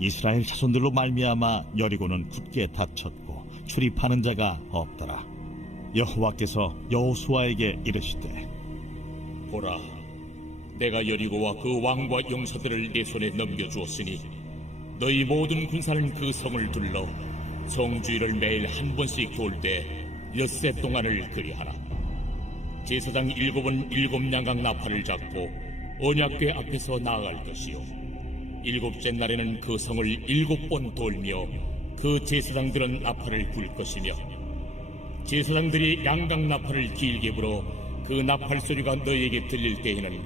이스라엘 자손들로 말미암아 여리고는 굳게 닫혔고 출입하는 자가 없더라. 여호와께서 여호수아에게 이르시되 보라, 내가 여리고와 그 왕과 용사들을 내 손에 넘겨주었으니 너희 모든 군사는 그 성을 둘러 성 주위를 매일 한 번씩 돌 때 엿새 동안을 그리하라. 제사장 7은 7양각 나팔을 잡고 언약궤 앞에서 나아갈 것이요, 7째 날에는 그 성을 7번 돌며 그 제사장들은 나팔을 불 것이며, 제사장들이 양각 나팔을 길게 불어 그 나팔 소리가 너희에게 들릴 때에는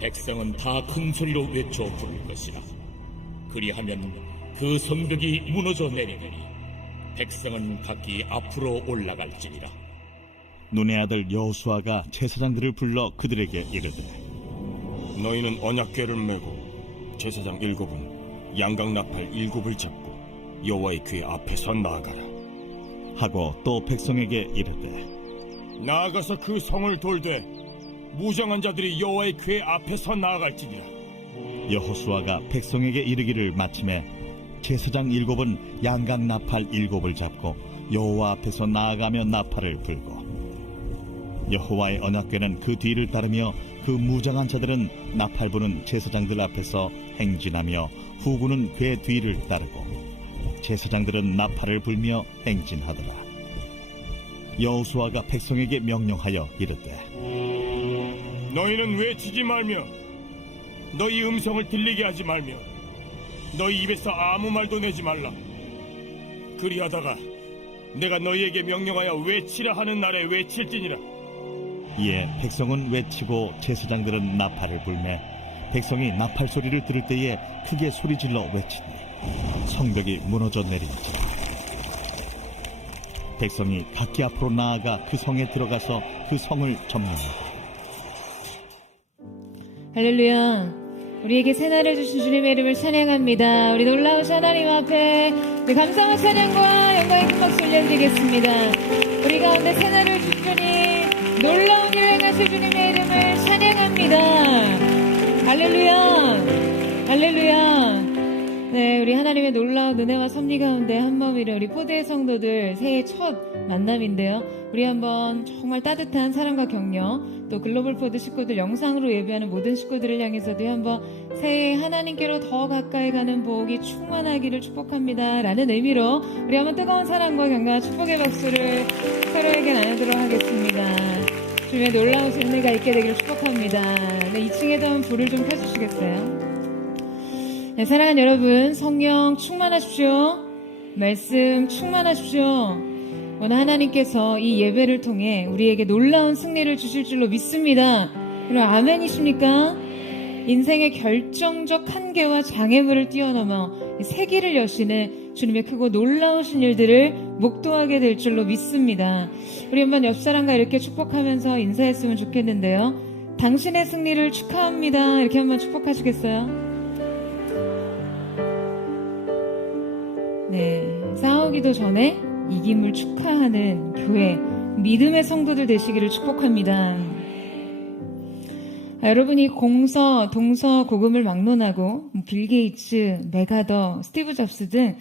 백성은 다 큰 소리로 외쳐 부를 것이라. 그리하면 그 성벽이 무너져 내리느니 백성은 각기 앞으로 올라갈지니라. 눈의 아들 여호수아가 제사장들을 불러 그들에게 이르되 너희는 언약궤를 메고 제사장 7은 양각 나팔 7을 잡고 여호와의 궤 앞에서 나아가라 하고 또 백성에게 이르되 나아가서 그 성을 돌되 무장한 자들이 여호와의 궤 앞에서 나아갈지니라. 여호수아가 백성에게 이르기를 마침에 제사장 7은 양각 나팔 7을 잡고 여호와 앞에서 나아가며 나팔을 불고 여호와의 언약궤는 그 뒤를 따르며 그 무장한 자들은 나팔 부는 제사장들 앞에서 행진하며 후군은 궤 뒤를 따르고 제사장들은 나팔을 불며 행진하더라. 여호수아가 백성에게 명령하여 이르되 너희는 외치지 말며 너희 음성을 들리게 하지 말며 너희 입에서 아무 말도 내지 말라. 그리하다가 내가 너희에게 명령하여 외치라 하는 날에 외칠지니라. 이에 백성은 외치고 제사장들은 나팔을 불매 백성이 나팔 소리를 들을 때에 크게 소리질러 외치니 성벽이 무너져 내린지라. 백성이 각기 앞으로 나아가 그 성에 들어가서 그 성을 점령하고. 할렐루야. 우리에게 새날을 주신 주님의 이름을 찬양합니다. 우리 놀라우신 하나님 앞에 감사와 찬양과 영광의 큰 박수 올려드리겠습니다. 우리 가운데 새날을 주시니 놀라운 일 행하실 주님의 이름을 찬양합니다. 할렐루야. 할렐루야. 네, 우리 하나님의 놀라운 은혜와 섭리 가운데 한마음 이룬 우리 포대의 성도들 새해 첫 만남인데요. 우리 한번 정말 따뜻한 사랑과 격려, 또 글로벌 포드 식구들 영상으로 예배하는 모든 식구들을 향해서도 한번 새해 하나님께로 더 가까이 가는 복이 충만하기를 축복합니다 라는 의미로 우리 한번 뜨거운 사랑과 격려와 축복의 박수를 서로에게 나누도록 하겠습니다. 주님의 놀라우신 은혜가 있게 되기를 축복합니다. 네, 2층에도 한번 불을 좀 켜주시겠어요? 네, 사랑하는 여러분, 성령 충만하십시오. 말씀 충만하십시오. 오늘 하나님께서 이 예배를 통해 우리에게 놀라운 승리를 주실 줄로 믿습니다. 여러분 아멘이십니까? 인생의 결정적 한계와 장애물을 뛰어넘어 세기를 여시는 주님의 크고 놀라우신 일들을 목도하게 될 줄로 믿습니다. 우리 한번 옆 사람과 이렇게 축복하면서 인사했으면 좋겠는데요. 당신의 승리를 축하합니다. 이렇게 한번 축복하시겠어요? 네, 싸우기도 전에 이김을 축하하는 교회, 믿음의 성도들 되시기를 축복합니다. 여러분이 공서, 동서, 고금을 막론하고 빌 게이츠, 메가더, 스티브 잡스 등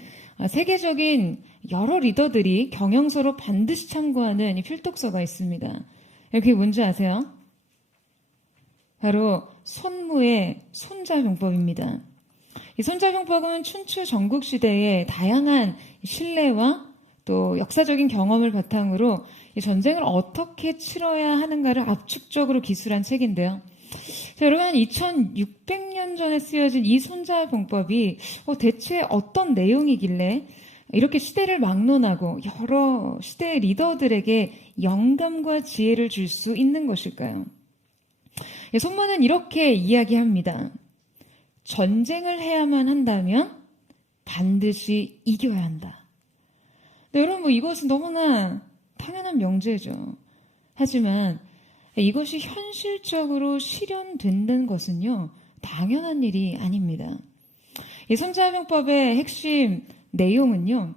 세계적인 여러 리더들이 경영서로 반드시 참고하는 이 필독서가 있습니다. 그게 뭔지 아세요? 바로 손무의 손자병법입니다. 이 손자병법은 춘추 전국시대의 다양한 신뢰와 또 역사적인 경험을 바탕으로 이 전쟁을 어떻게 치러야 하는가를 압축적으로 기술한 책인데요. 자, 여러분, 한 2600년 전에 쓰여진 이 손자병법이 대체 어떤 내용이길래 이렇게 시대를 막론하고 여러 시대의 리더들에게 영감과 지혜를 줄 수 있는 것일까요? 손문은 이렇게 이야기합니다. 전쟁을 해야만 한다면 반드시 이겨야 한다. 네, 여러분, 이것은 너무나 당연한 명제죠. 하지만 이것이 현실적으로 실현된다는 것은요, 당연한 일이 아닙니다. 이 손자병법의 핵심 내용은요,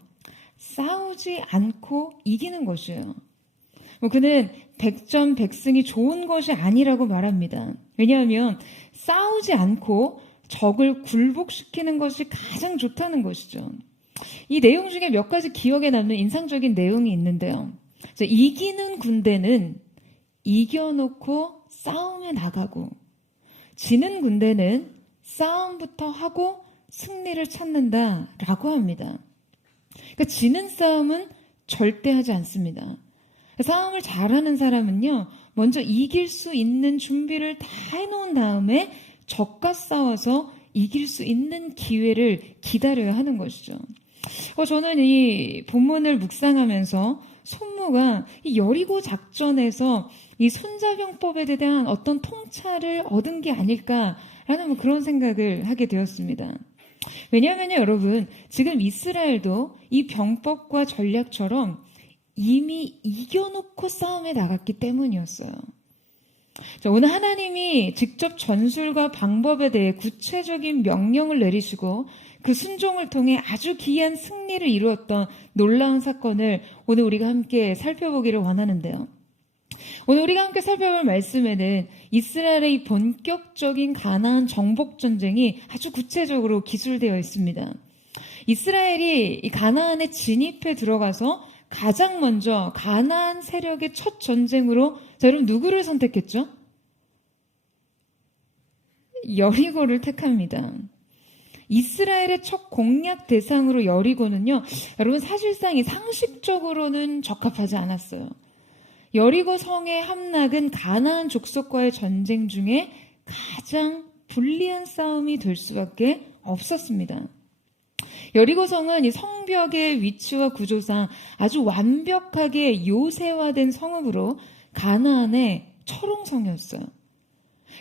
싸우지 않고 이기는 것이에요. 그는 백전백승이 좋은 것이 아니라고 말합니다. 왜냐하면 싸우지 않고 적을 굴복시키는 것이 가장 좋다는 것이죠. 이 내용 중에 몇 가지 기억에 남는 인상적인 내용이 있는데요. 이기는 군대는 이겨놓고 싸움에 나가고, 지는 군대는 싸움부터 하고 승리를 찾는다라고 합니다. 그러니까 지는 싸움은 절대 하지 않습니다. 싸움을 잘하는 사람은요, 먼저 이길 수 있는 준비를 다 해놓은 다음에 적과 싸워서 이길 수 있는 기회를 기다려야 하는 것이죠. 저는 이 본문을 묵상하면서 손무가 이 여리고 작전에서 이 손자병법에 대한 어떤 통찰을 얻은 게 아닐까라는 그런 생각을 하게 되었습니다. 왜냐하면요, 여러분, 지금 이스라엘도 이 병법과 전략처럼 이미 이겨놓고 싸움에 나갔기 때문이었어요. 오늘 하나님이 직접 전술과 방법에 대해 구체적인 명령을 내리시고 그 순종을 통해 아주 기이한 승리를 이루었던 놀라운 사건을 오늘 우리가 함께 살펴보기를 원하는데요. 오늘 우리가 함께 살펴볼 말씀에는 이스라엘의 이 본격적인 가나안 정복 전쟁이 아주 구체적으로 기술되어 있습니다. 이스라엘이 이 가나안에 진입해 들어가서 가장 먼저 가나안 세력의 첫 전쟁으로, 자, 여러분 누구를 선택했죠? 여리고를 택합니다. 이스라엘의 첫 공략 대상으로 여리고는요, 여러분 사실상 이 상식적으로는 적합하지 않았어요. 여리고 성의 함락은 가나안 족속과의 전쟁 중에 가장 불리한 싸움이 될 수밖에 없었습니다. 여리고성은 이 성벽의 위치와 구조상 아주 완벽하게 요새화된 성읍으로 가나안의 철옹성이었어요.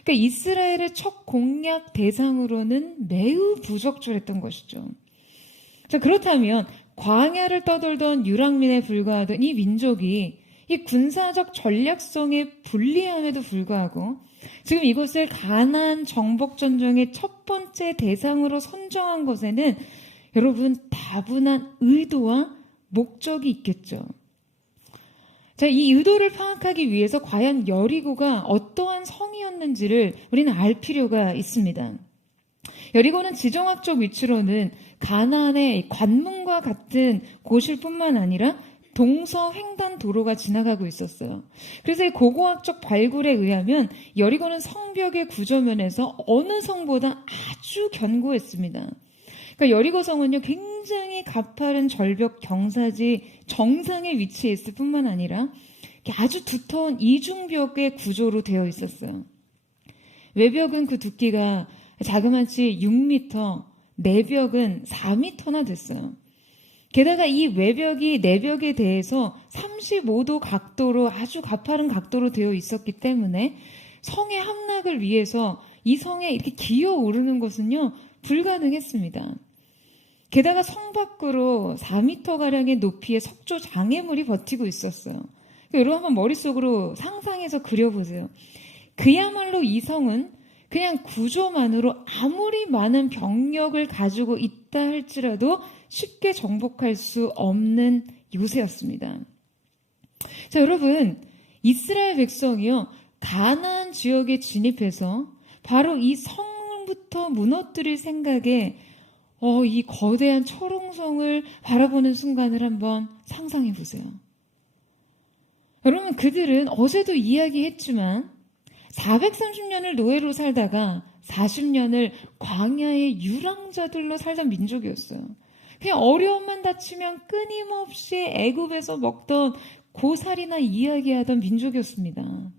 그러니까 이스라엘의 첫 공략 대상으로는 매우 부적절했던 것이죠. 자, 그렇다면 광야를 떠돌던 유랑민에 불과하던 이 민족이 이 군사적 전략성의 불리함에도 불구하고 지금 이곳을 가나안 정복 전쟁의 첫 번째 대상으로 선정한 것에는 여러분 다분한 의도와 목적이 있겠죠. 자, 이 의도를 파악하기 위해서 과연 여리고가 어떠한 성이었는지를 우리는 알 필요가 있습니다. 여리고는 지정학적 위치로는 가나안의 관문과 같은 곳일 뿐만 아니라 동서횡단 도로가 지나가고 있었어요. 그래서 이 고고학적 발굴에 의하면 여리고는 성벽의 구조면에서 어느 성보다 아주 견고했습니다. 그러니까 여리고성은요, 굉장히 가파른 절벽 경사지 정상에 위치해 있을 뿐만 아니라 아주 두터운 이중벽의 구조로 되어 있었어요. 외벽은 그 두께가 자그마치 6m, 내벽은 4m나 됐어요. 게다가 이 외벽이 내벽에 대해서 35도 각도로 아주 가파른 각도로 되어 있었기 때문에 성의 함락을 위해서 이 성에 이렇게 기어오르는 것은요, 불가능했습니다. 게다가 성 밖으로 4m가량의 높이의 석조 장애물이 버티고 있었어요. 여러분 한번 머릿속으로 상상해서 그려보세요. 그야말로 이 성은 그냥 구조만으로 아무리 많은 병력을 가지고 있다 할지라도 쉽게 정복할 수 없는 요새였습니다. 자, 여러분, 이스라엘 백성이요, 가나안 지역에 진입해서 바로 이 성부터 무너뜨릴 생각에 이 거대한 철옹성을 바라보는 순간을 한번 상상해 보세요. 여러분, 그들은 어제도 이야기했지만 430년을 노예로 살다가 40년을 광야의 유랑자들로 살던 민족이었어요. 그냥 어려움만 닥치면 끊임없이 애굽에서 먹던 고살이나 이야기하던 민족이었습니다.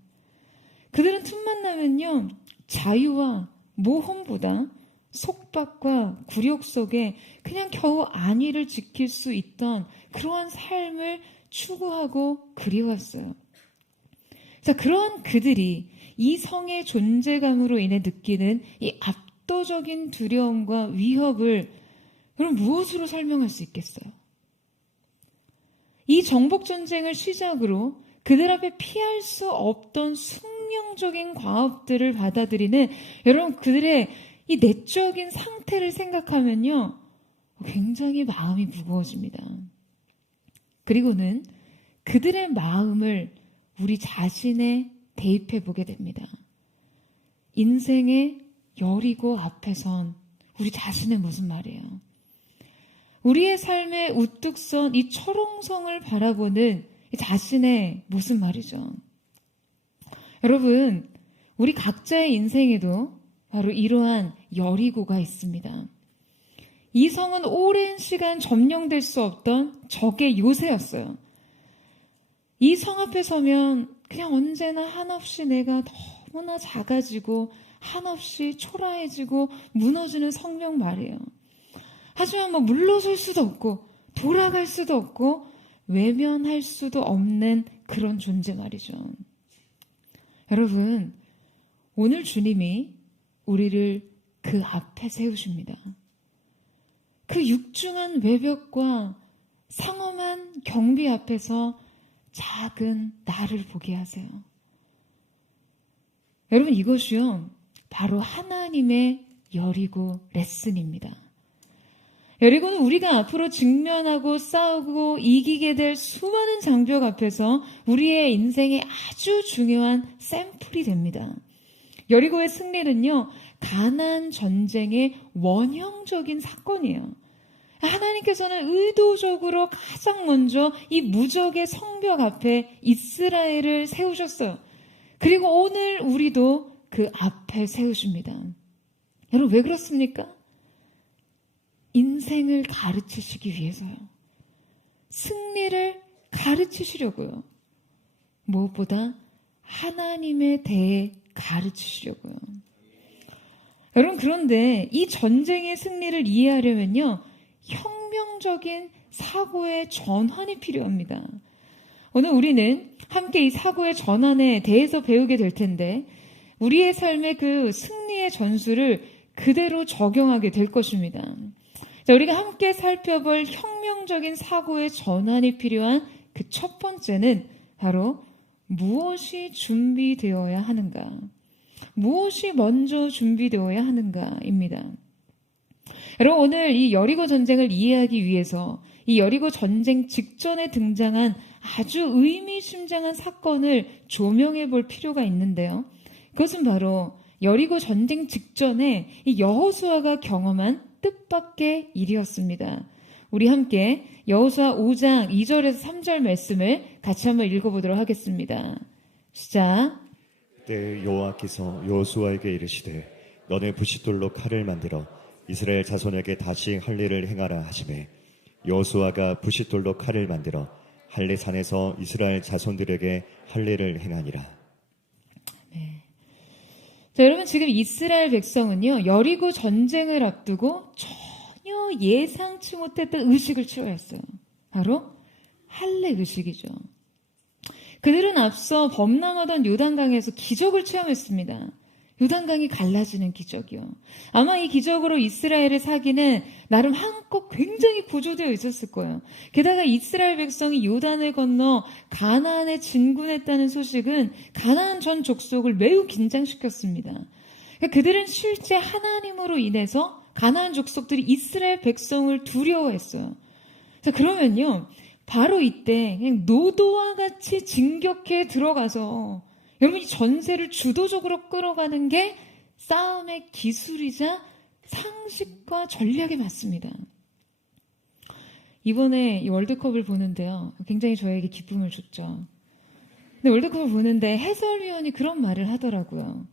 그들은 틈만 나면요, 자유와 모험보다 속박과 굴욕 속에 그냥 겨우 안위를 지킬 수 있던 그러한 삶을 추구하고 그리웠어요. 자, 그러한 그들이 이 성의 존재감으로 인해 느끼는 이 압도적인 두려움과 위협을 그럼 무엇으로 설명할 수 있겠어요? 이 정복전쟁을 시작으로 그들 앞에 피할 수 없던 숙명적인 과업들을 받아들이는 여러분, 그들의 이 내적인 상태를 생각하면요, 굉장히 마음이 무거워집니다. 그리고는 그들의 마음을 우리 자신에 대입해 보게 됩니다. 인생의 여리고 앞에 선 우리 자신의 모습 말이에요. 우리의 삶에 우뚝 선 이 초롱성을 바라보는 이 자신의 모습 말이죠. 여러분, 우리 각자의 인생에도 바로 이러한 여리고가 있습니다. 이 성은 오랜 시간 점령될 수 없던 적의 요새였어요. 이 성 앞에 서면 그냥 언제나 한없이 내가 너무나 작아지고 한없이 초라해지고 무너지는 성명 말이에요. 하지만 물러설 수도 없고 돌아갈 수도 없고 외면할 수도 없는 그런 존재 말이죠. 여러분, 오늘 주님이 우리를 그 앞에 세우십니다. 그 육중한 외벽과 상엄한 경비 앞에서 작은 나를 보게 하세요. 여러분, 이것이요 바로 하나님의 여리고 레슨입니다. 여리고는 우리가 앞으로 직면하고 싸우고 이기게 될 수많은 장벽 앞에서 우리의 인생에 아주 중요한 샘플이 됩니다. 여리고의 승리는요, 가나안 전쟁의 원형적인 사건이에요. 하나님께서는 의도적으로 가장 먼저 이 무적의 성벽 앞에 이스라엘을 세우셨어요. 그리고 오늘 우리도 그 앞에 세우십니다. 여러분, 왜 그렇습니까? 인생을 가르치시기 위해서요. 승리를 가르치시려고요. 무엇보다 하나님에 대해 가르치시려고요. 여러분, 그런데 이 전쟁의 승리를 이해하려면요, 혁명적인 사고의 전환이 필요합니다. 오늘 우리는 함께 이 사고의 전환에 대해서 배우게 될 텐데, 우리의 삶의 그 승리의 전술을 그대로 적용하게 될 것입니다. 자, 우리가 함께 살펴볼 혁명적인 사고의 전환이 필요한 그 첫 번째는 바로 무엇이 준비되어야 하는가? 무엇이 먼저 준비되어야 하는가입니다. 여러분, 오늘 이 여리고 전쟁을 이해하기 위해서 이 여리고 전쟁 직전에 등장한 아주 의미심장한 사건을 조명해 볼 필요가 있는데요. 그것은 바로 여리고 전쟁 직전에 이 여호수아가 경험한 뜻밖의 일이었습니다. 우리 함께 여호수아 5장 2절에서 3절 말씀을 같이 한번 읽어보도록 하겠습니다. 시작. 그때 여호와께서 여호수아에게 이르시되 너는 부싯돌로 칼을 만들어 이스라엘 자손에게 다시 할례를 행하라 하시매 여호수아가 부싯돌로 칼을 만들어 할례산에서 이스라엘 자손들에게 할례를 행하니라. 네. 자, 여러분, 지금 이스라엘 백성은요, 여리고 전쟁을 앞두고 전혀 예상치 못했던 의식을 취하였어요. 바로 할례 의식이죠. 그들은 앞서 범람하던 요단강에서 기적을 체험했습니다. 요단강이 갈라지는 기적이요. 아마 이 기적으로 이스라엘의 사기는 나름 한껏 굉장히 고조되어 있었을 거예요. 게다가 이스라엘 백성이 요단을 건너 가나안에 진군했다는 소식은 가나안 전 족속을 매우 긴장시켰습니다. 그러니까 그들은 실제 하나님으로 인해서 가나안 족속들이 이스라엘 백성을 두려워했어요. 자, 그러면요, 바로 이때 그냥 노도와 같이 진격해 들어가서 여러분, 이 전세를 주도적으로 끌어가는 게 싸움의 기술이자 상식과 전략에 맞습니다. 이번에 이 월드컵을 보는데요, 굉장히 저에게 기쁨을 줬죠. 근데 월드컵을 보는데 해설위원이 그런 말을 하더라고요.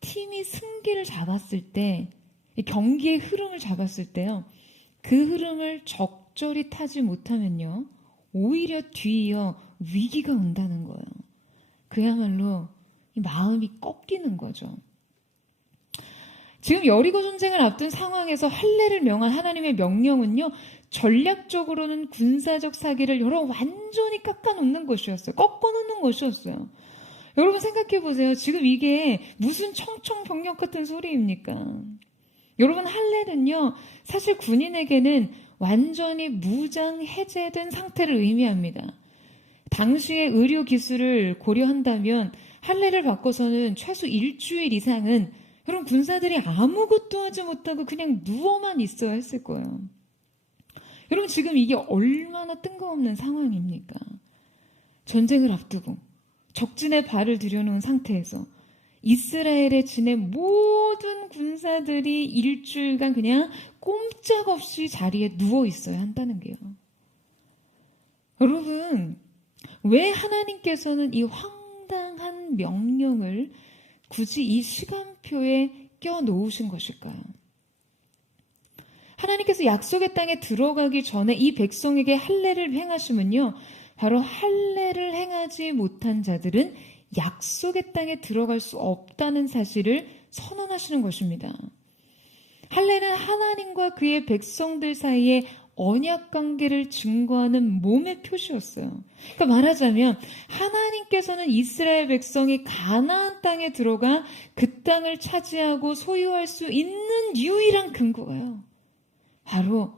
팀이 승기를 잡았을 때, 이 경기의 흐름을 잡았을 때요, 그 흐름을 적절히 타지 못하면요, 오히려 뒤이어 위기가 온다는 거예요. 그야말로 이 마음이 꺾이는 거죠. 지금 여리고 전쟁을 앞둔 상황에서 할례를 명한 하나님의 명령은요, 전략적으로는 군사적 사기를 완전히 깎아놓는 것이었어요. 꺾어놓는 것이었어요. 여러분, 생각해 보세요. 지금 이게 무슨 청청병력 같은 소리입니까? 여러분, 할례는요, 사실 군인에게는 완전히 무장 해제된 상태를 의미합니다. 당시의 의료 기술을 고려한다면 할례를 바꿔서는 최소 일주일 이상은 여러분, 군사들이 아무것도 하지 못하고 그냥 누워만 있어야 했을 거예요. 여러분, 지금 이게 얼마나 뜬금없는 상황입니까? 전쟁을 앞두고 적진에 발을 들여놓은 상태에서 이스라엘에 지낸 모든 군사들이 일주일간 그냥 꼼짝없이 자리에 누워 있어야 한다는 게요. 여러분, 왜 하나님께서는 이 황당한 명령을 굳이 이 시간표에 껴놓으신 것일까요? 하나님께서 약속의 땅에 들어가기 전에 이 백성에게 할례를 행하시면요, 바로 할례를 행하지 못한 자들은 약속의 땅에 들어갈 수 없다는 사실을 선언하시는 것입니다. 할례는 하나님과 그의 백성들 사이에 언약 관계를 증거하는 몸의 표시였어요. 그러니까 말하자면 하나님께서는 이스라엘 백성이 가나안 땅에 들어가 그 땅을 차지하고 소유할 수 있는 유일한 근거가요, 바로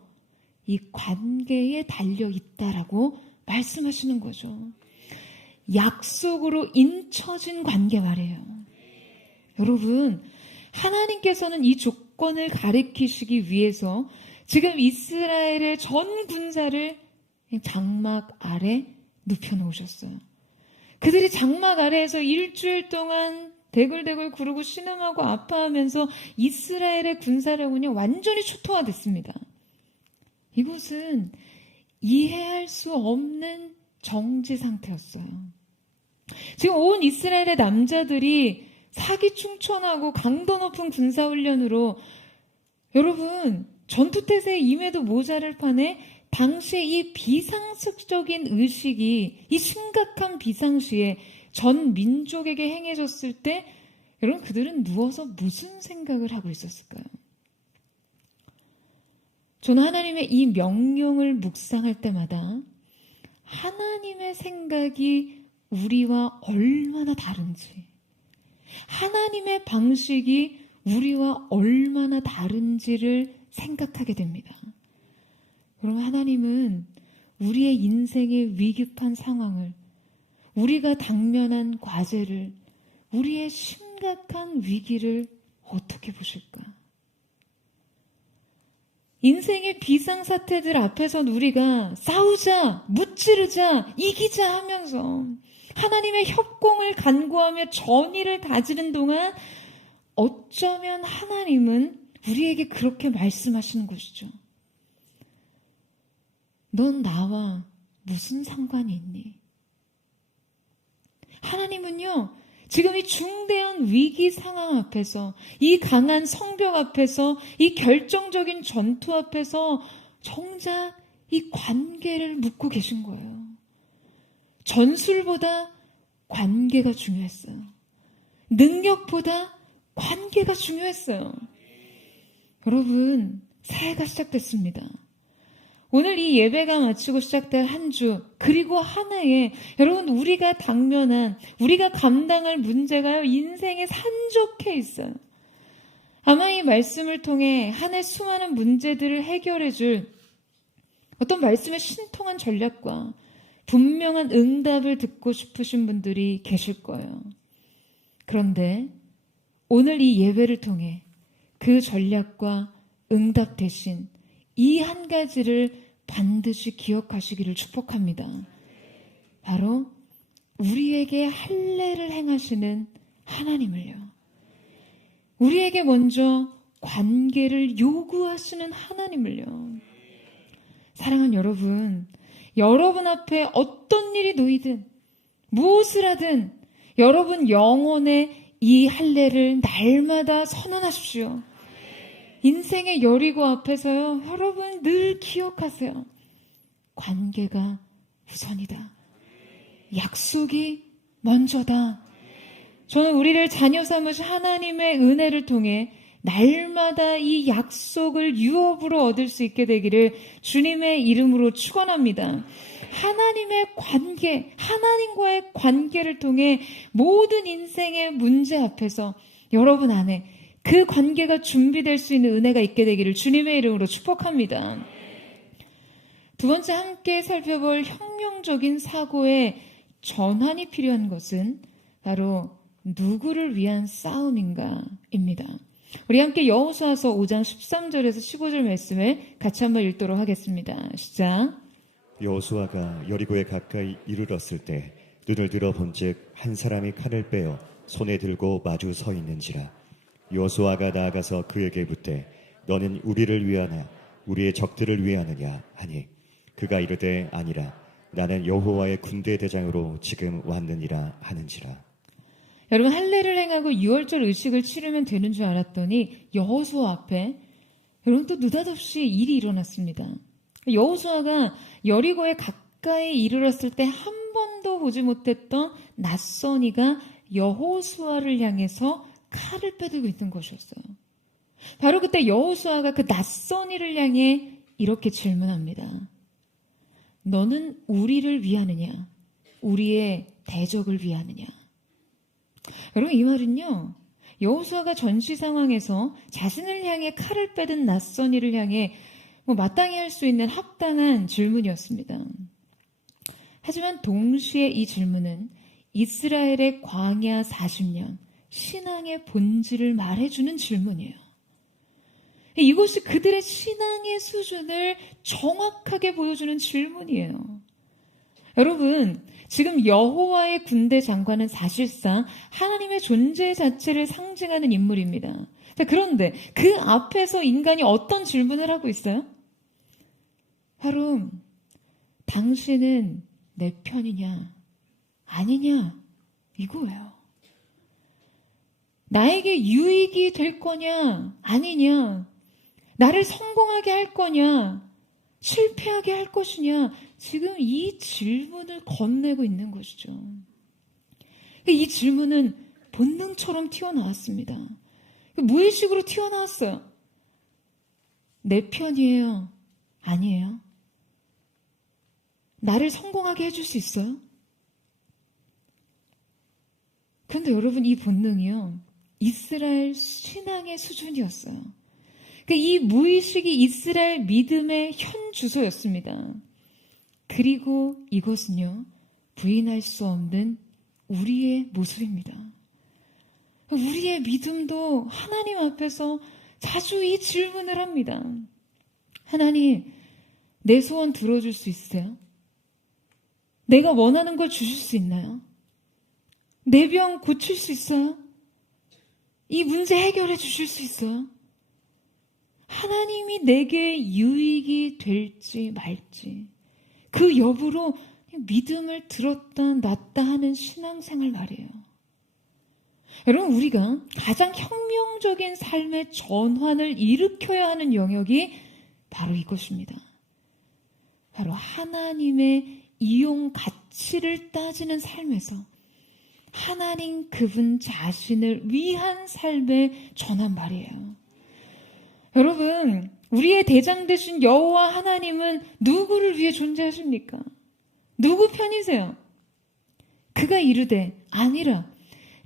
이 관계에 달려 있다라고 말씀하시는 거죠. 약속으로 인쳐진 관계 말이에요. 여러분, 하나님께서는 이 조건을 가리키시기 위해서 지금 이스라엘의 전 군사를 장막 아래 눕혀놓으셨어요. 그들이 장막 아래에서 일주일 동안 대굴대굴 구르고 신음하고 아파하면서 이스라엘의 군사력은요, 완전히 초토화됐습니다. 이곳은 이해할 수 없는 정지 상태였어요. 지금 온 이스라엘의 남자들이 사기충천하고 강도 높은 군사훈련으로, 여러분, 전투태세에 임해도 모자랄 판에 당시의 이 비상식적인 의식이, 이 심각한 비상시에 전 민족에게 행해졌을 때 여러분, 그들은 누워서 무슨 생각을 하고 있었을까요? 저는 하나님의 이 명령을 묵상할 때마다 하나님의 생각이 우리와 얼마나 다른지, 하나님의 방식이 우리와 얼마나 다른지를 생각하게 됩니다. 여러분, 하나님은 우리의 인생의 위급한 상황을, 우리가 당면한 과제를, 우리의 심각한 위기를 어떻게 보실까? 인생의 비상사태들 앞에선 우리가 싸우자, 무찌르자, 이기자 하면서 하나님의 협공을 간구하며 전의를 다지는 동안 어쩌면 하나님은 우리에게 그렇게 말씀하시는 것이죠. 넌 나와 무슨 상관이 있니? 하나님은요, 지금 이 중대한 위기 상황 앞에서, 이 강한 성벽 앞에서, 이 결정적인 전투 앞에서 정작 이 관계를 묻고 계신 거예요. 전술보다 관계가 중요했어요. 능력보다 관계가 중요했어요. 여러분, 새해가 시작됐습니다. 오늘 이 예배가 마치고 시작될 한 주, 그리고 한 해에 여러분, 우리가 당면한, 우리가 감당할 문제가요, 인생에 산적해 있어요. 아마 이 말씀을 통해 한 해 수많은 문제들을 해결해 줄 어떤 말씀의 신통한 전략과 분명한 응답을 듣고 싶으신 분들이 계실 거예요. 그런데 오늘 이 예배를 통해 그 전략과 응답 대신 이 한 가지를 반드시 기억하시기를 축복합니다. 바로 우리에게 할례를 행하시는 하나님을요. 우리에게 먼저 관계를 요구하시는 하나님을요. 사랑하는 여러분, 여러분 앞에 어떤 일이 놓이든 무엇을 하든 여러분 영혼의 이 할례를 날마다 선언하십시오. 인생의 여리고 앞에서요, 여러분 늘 기억하세요. 관계가 우선이다. 약속이 먼저다. 저는 우리를 자녀 삼으신 하나님의 은혜를 통해 날마다 이 약속을 유업으로 얻을 수 있게 되기를 주님의 이름으로 축원합니다. 하나님의 관계, 하나님과의 관계를 통해 모든 인생의 문제 앞에서 여러분 안에 그 관계가 준비될 수 있는 은혜가 있게 되기를 주님의 이름으로 축복합니다. 두 번째 함께 살펴볼 혁명적인 사고의 전환이 필요한 것은 바로 누구를 위한 싸움인가입니다. 우리 함께 여호수아서 5장 13절에서 15절 말씀을 같이 한번 읽도록 하겠습니다. 시작. 여호수아가 여리고에 가까이 이르렀을 때 눈을 들어 본즉 한 사람이 칼을 빼어 손에 들고 마주 서 있는지라. 여호수아가 나아가서 그에게 묻되 너는 우리를 위하나 우리의 적들을 위하느냐 하니 그가 이르되 아니라 나는 여호와의 군대 대장으로 지금 왔느니라 하는지라. 여러분, 할례를 행하고 유월절 의식을 치르면 되는 줄 알았더니 여호수아 앞에 여러분 또 느닷없이 일이 일어났습니다. 여호수아가 여리고에 가까이 이르렀을 때 한 번도 보지 못했던 낯선 이가 여호수아를 향해서 칼을 빼들고 있는 것이었어요. 바로 그때 여호수아가 그 낯선 이를 향해 이렇게 질문합니다. 너는 우리를 위하느냐? 우리의 대적을 위하느냐? 여러분, 이 말은요, 여호수아가 전시 상황에서 자신을 향해 칼을 빼든 낯선 이를 향해 마땅히 할 수 있는 합당한 질문이었습니다. 하지만 동시에 이 질문은 이스라엘의 광야 40년 신앙의 본질을 말해주는 질문이에요. 이것이 그들의 신앙의 수준을 정확하게 보여주는 질문이에요. 여러분, 지금 여호와의 군대 장관은 사실상 하나님의 존재 자체를 상징하는 인물입니다. 그런데 그 앞에서 인간이 어떤 질문을 하고 있어요? 바로 당신은 내 편이냐 아니냐 이거예요. 나에게 유익이 될 거냐 아니냐, 나를 성공하게 할 거냐 실패하게 할 것이냐, 지금 이 질문을 건네고 있는 것이죠. 이 질문은 본능처럼 튀어나왔습니다. 무의식으로 튀어나왔어요. 내 편이에요? 아니에요? 나를 성공하게 해줄 수 있어요? 그런데 여러분, 이 본능이요, 이스라엘 신앙의 수준이었어요. 이 무의식이 이스라엘 믿음의 현 주소였습니다. 그리고 이것은요, 부인할 수 없는 우리의 모습입니다. 우리의 믿음도 하나님 앞에서 자주 이 질문을 합니다. 하나님, 내 소원 들어줄 수 있어요? 내가 원하는 걸 주실 수 있나요? 내 병 고칠 수 있어요? 이 문제 해결해 주실 수 있어요? 하나님이 내게 유익이 될지 말지 그 여부로 믿음을 들었다 놨다 하는 신앙생활 말이에요. 여러분, 우리가 가장 혁명적인 삶의 전환을 일으켜야 하는 영역이 바로 이것입니다. 바로 하나님의 이용 가치를 따지는 삶에서 하나님 그분 자신을 위한 삶의 전환 말이에요. 여러분, 우리의 대장 되신 여호와 하나님은 누구를 위해 존재하십니까? 누구 편이세요? 그가 이르되 아니라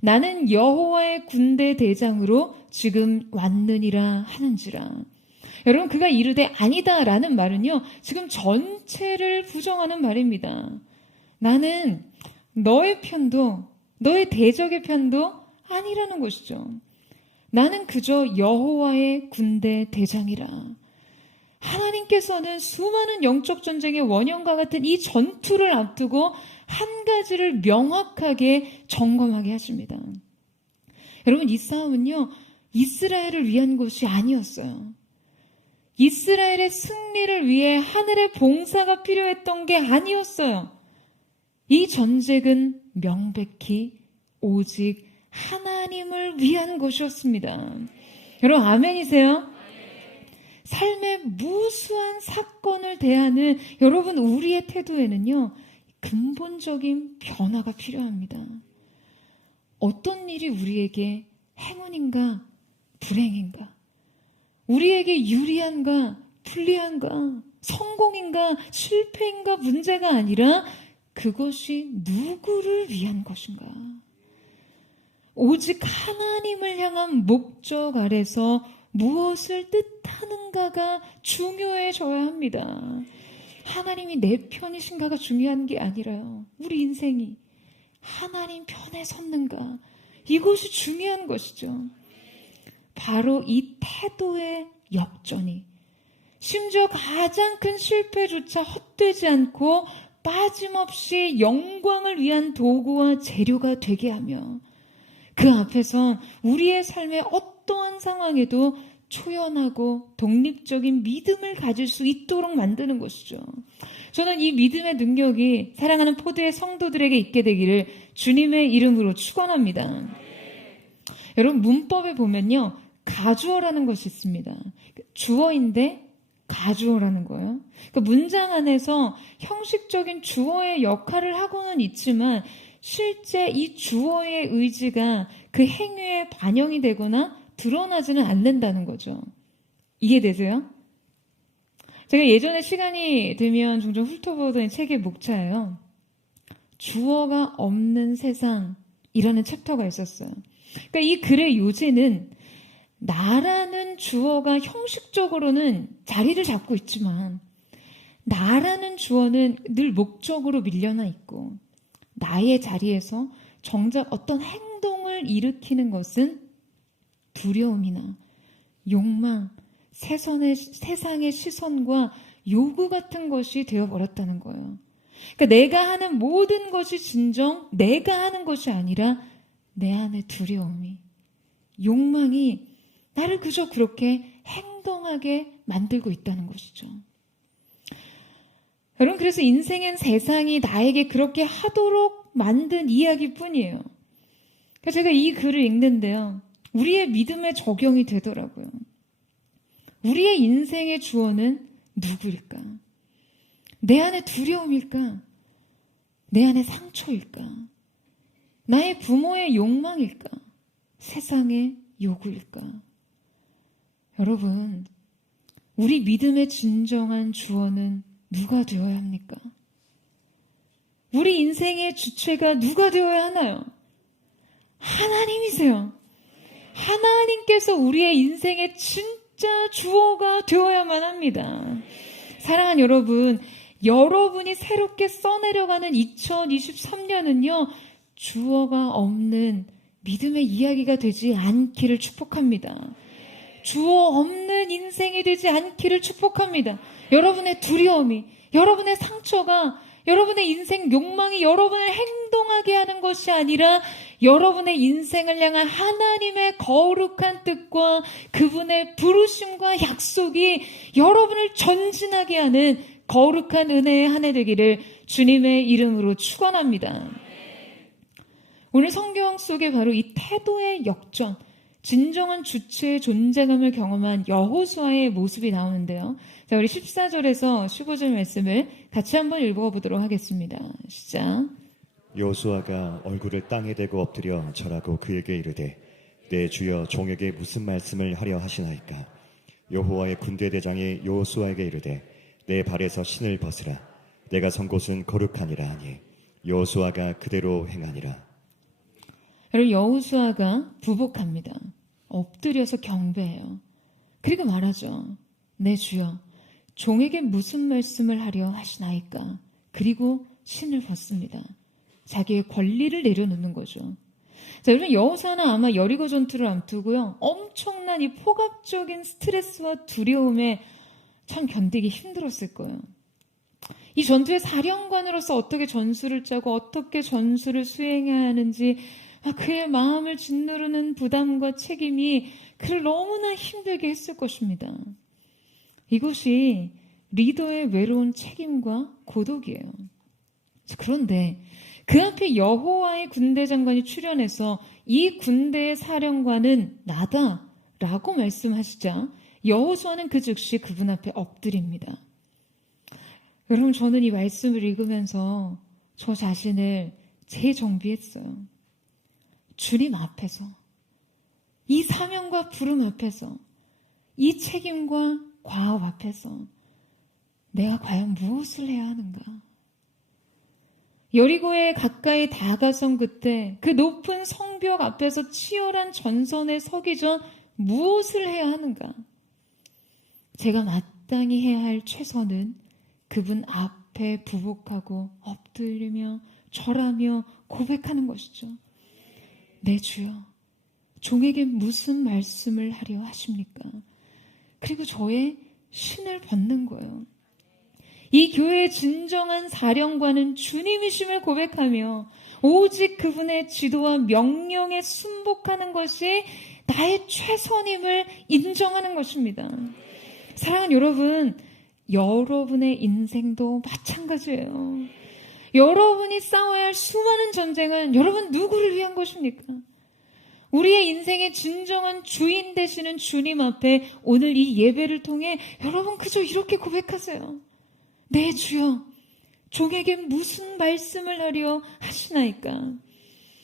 나는 여호와의 군대 대장으로 지금 왔느니라 하는지라. 여러분, 그가 이르되 아니다라는 말은요, 지금 전체를 부정하는 말입니다. 나는 너의 편도 너의 대적의 편도 아니라는 것이죠. 나는 그저 여호와의 군대 대장이라. 하나님께서는 수많은 영적 전쟁의 원형과 같은 이 전투를 앞두고 한 가지를 명확하게 점검하게 하십니다. 여러분, 이 싸움은요, 이스라엘을 위한 것이 아니었어요. 이스라엘의 승리를 위해 하늘의 봉사가 필요했던 게 아니었어요. 이 전쟁은 명백히 오직 하나님을 위한 것이었습니다. 여러분, 아멘이세요? 삶의 무수한 사건을 대하는 여러분, 우리의 태도에는요, 근본적인 변화가 필요합니다. 어떤 일이 우리에게 행운인가 불행인가, 우리에게 유리한가 불리한가, 성공인가 실패인가 문제가 아니라 그것이 누구를 위한 것인가, 오직 하나님을 향한 목적 아래서 무엇을 뜻하는가가 중요해져야 합니다. 하나님이 내 편이신가가 중요한 게 아니라요, 우리 인생이 하나님 편에 섰는가, 이것이 중요한 것이죠. 바로 이 태도의 역전이 심지어 가장 큰 실패조차 헛되지 않고 빠짐없이 영광을 위한 도구와 재료가 되게 하며 그 앞에서 우리의 삶의 어떠한 상황에도 초연하고 독립적인 믿음을 가질 수 있도록 만드는 것이죠. 저는 이 믿음의 능력이 사랑하는 포도의 성도들에게 있게 되기를 주님의 이름으로 축원합니다. 여러분, 문법에 보면요, 가주어라는 것이 있습니다. 주어인데 가주어라는 거예요. 그러니까 문장 안에서 형식적인 주어의 역할을 하고는 있지만 실제 이 주어의 의지가 그 행위에 반영이 되거나 드러나지는 않는다는 거죠. 이해되세요? 제가 예전에 시간이 되면 종종 훑어보던 책의 목차예요. 주어가 없는 세상이라는 챕터가 있었어요. 그러니까 이 글의 요지는 나라는 주어가 형식적으로는 자리를 잡고 있지만 나라는 주어는 늘 목적으로 밀려나 있고 나의 자리에서 정작 어떤 행동을 일으키는 것은 두려움이나 욕망, 세상의 시선과 요구 같은 것이 되어버렸다는 거예요. 그러니까 내가 하는 모든 것이 진정 내가 하는 것이 아니라 내 안에 두려움이, 욕망이 나를 그저 그렇게 행동하게 만들고 있다는 것이죠. 여러분, 그래서 인생은 세상이 나에게 그렇게 하도록 만든 이야기뿐이에요. 그래서 제가 이 글을 읽는데요, 우리의 믿음에 적용이 되더라고요. 우리의 인생의 주어는 누구일까? 내 안에 두려움일까? 내 안에 상처일까? 나의 부모의 욕망일까? 세상의 요구일까? 여러분, 우리 믿음의 진정한 주어는 누가 되어야 합니까? 우리 인생의 주체가 누가 되어야 하나요? 하나님이세요. 하나님께서 우리의 인생의 진짜 주어가 되어야만 합니다. 사랑하는 여러분, 여러분이 새롭게 써내려가는 2023년은요, 주어가 없는 믿음의 이야기가 되지 않기를 축복합니다. 주어 없는 인생이 되지 않기를 축복합니다. 여러분의 두려움이, 여러분의 상처가, 여러분의 인생 욕망이 여러분을 행동하게 하는 것이 아니라 여러분의 인생을 향한 하나님의 거룩한 뜻과 그분의 부르심과 약속이 여러분을 전진하게 하는 거룩한 은혜의 한 해 되기를 주님의 이름으로 축원합니다. 오늘 성경 속에 바로 이 태도의 역전, 진정한 주체의 존재감을 경험한 여호수아의 모습이 나오는데요. 자, 우리 14절에서 15절 말씀을 같이 한번 읽어보도록 하겠습니다. 시작. 여호수아가 얼굴을 땅에 대고 엎드려 절하고 그에게 이르되 내 주여 종에게 무슨 말씀을 하려 하시나이까? 여호와의 군대 대장이 여호수아에게 이르되 내 발에서 신을 벗으라. 내가 선 곳은 거룩하니라 하니 여호수아가 그대로 행하니라. 여러분, 여호수아가 부복합니다. 엎드려서 경배해요. 그리고 말하죠. 내 주여, 종에게 무슨 말씀을 하려 하시나이까? 그리고 신을 벗습니다. 자기의 권리를 내려놓는 거죠. 자, 여러분, 여호수아는 아마 여리고 전투를 앞두고요, 엄청난 이 포괄적인 스트레스와 두려움에 참 견디기 힘들었을 거예요. 이 전투의 사령관으로서 어떻게 전술을 짜고 어떻게 전술을 수행해야 하는지 그의 마음을 짓누르는 부담과 책임이 그를 너무나 힘들게 했을 것입니다. 이것이 리더의 외로운 책임과 고독이에요. 그런데 그 앞에 여호와의 군대 장관이 출현해서 이 군대의 사령관은 나다라고 말씀하시자 여호수아는 그 즉시 그분 앞에 엎드립니다. 여러분, 저는 이 말씀을 읽으면서 저 자신을 재정비했어요. 주님 앞에서, 이 사명과 부름 앞에서, 이 책임과 과업 앞에서 내가 과연 무엇을 해야 하는가? 여리고에 가까이 다가선 그때 그 높은 성벽 앞에서 치열한 전선에 서기 전 무엇을 해야 하는가? 제가 마땅히 해야 할 최선은 그분 앞에 부복하고 엎드리며 절하며 고백하는 것이죠. 내 주여, 종에게 무슨 말씀을 하려 하십니까? 그리고 저의 신을 벗는 거예요. 이 교회의 진정한 사령관은 주님이심을 고백하며 오직 그분의 지도와 명령에 순복하는 것이 나의 최선임을 인정하는 것입니다. 사랑하는 여러분, 여러분의 인생도 마찬가지예요. 여러분이 싸워야 할 수많은 전쟁은 여러분 누구를 위한 것입니까? 우리의 인생의 진정한 주인 되시는 주님 앞에 오늘 이 예배를 통해 여러분 그저 이렇게 고백하세요. 내 주여, 종에게 무슨 말씀을 하려 하시나이까?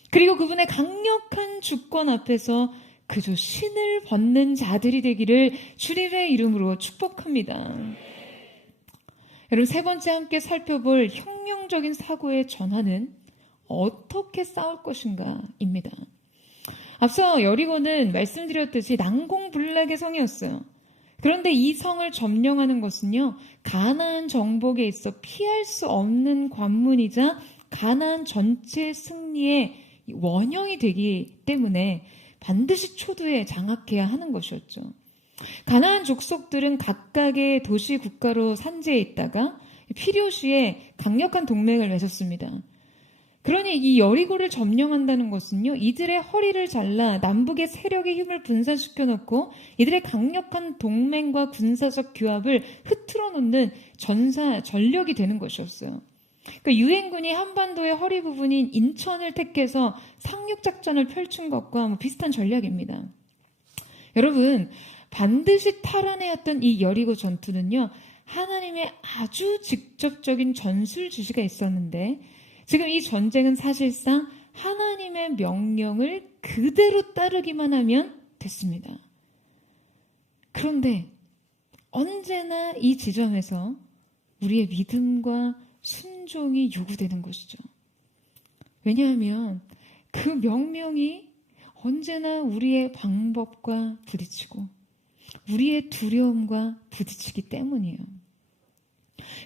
그리고 그분의 강력한 주권 앞에서 그저 신을 벗는 자들이 되기를 주님의 이름으로 축복합니다. 여러분, 세 번째 함께 살펴볼 혁명적인 사고의 전환은 어떻게 싸울 것인가입니다. 앞서 여리고는 말씀드렸듯이 난공불락의 성이었어요. 그런데 이 성을 점령하는 것은요, 가나안 정복에 있어 피할 수 없는 관문이자 가나안 전체 승리의 원형이 되기 때문에 반드시 초두에 장악해야 하는 것이었죠. 가나안 족속들은 각각의 도시 국가로 산지에 있다가 필요시에 강력한 동맹을 맺었습니다. 그러니 이 여리고를 점령한다는 것은요, 이들의 허리를 잘라 남북의 세력의 힘을 분산시켜 놓고 이들의 강력한 동맹과 군사적 규합을 흐트러 놓는 전력이 되는 것이었어요. 그러니까 유엔군이 한반도의 허리 부분인 인천을 택해서 상륙작전을 펼친 것과 비슷한 전략입니다. 여러분, 반드시 탈환해야 했던 이 여리고 전투는요, 하나님의 아주 직접적인 전술 지시가 있었는데 지금 이 전쟁은 사실상 하나님의 명령을 그대로 따르기만 하면 됐습니다. 그런데 언제나 이 지점에서 우리의 믿음과 순종이 요구되는 것이죠. 왜냐하면 그 명령이 언제나 우리의 방법과 부딪히고 우리의 두려움과 부딪히기 때문이에요.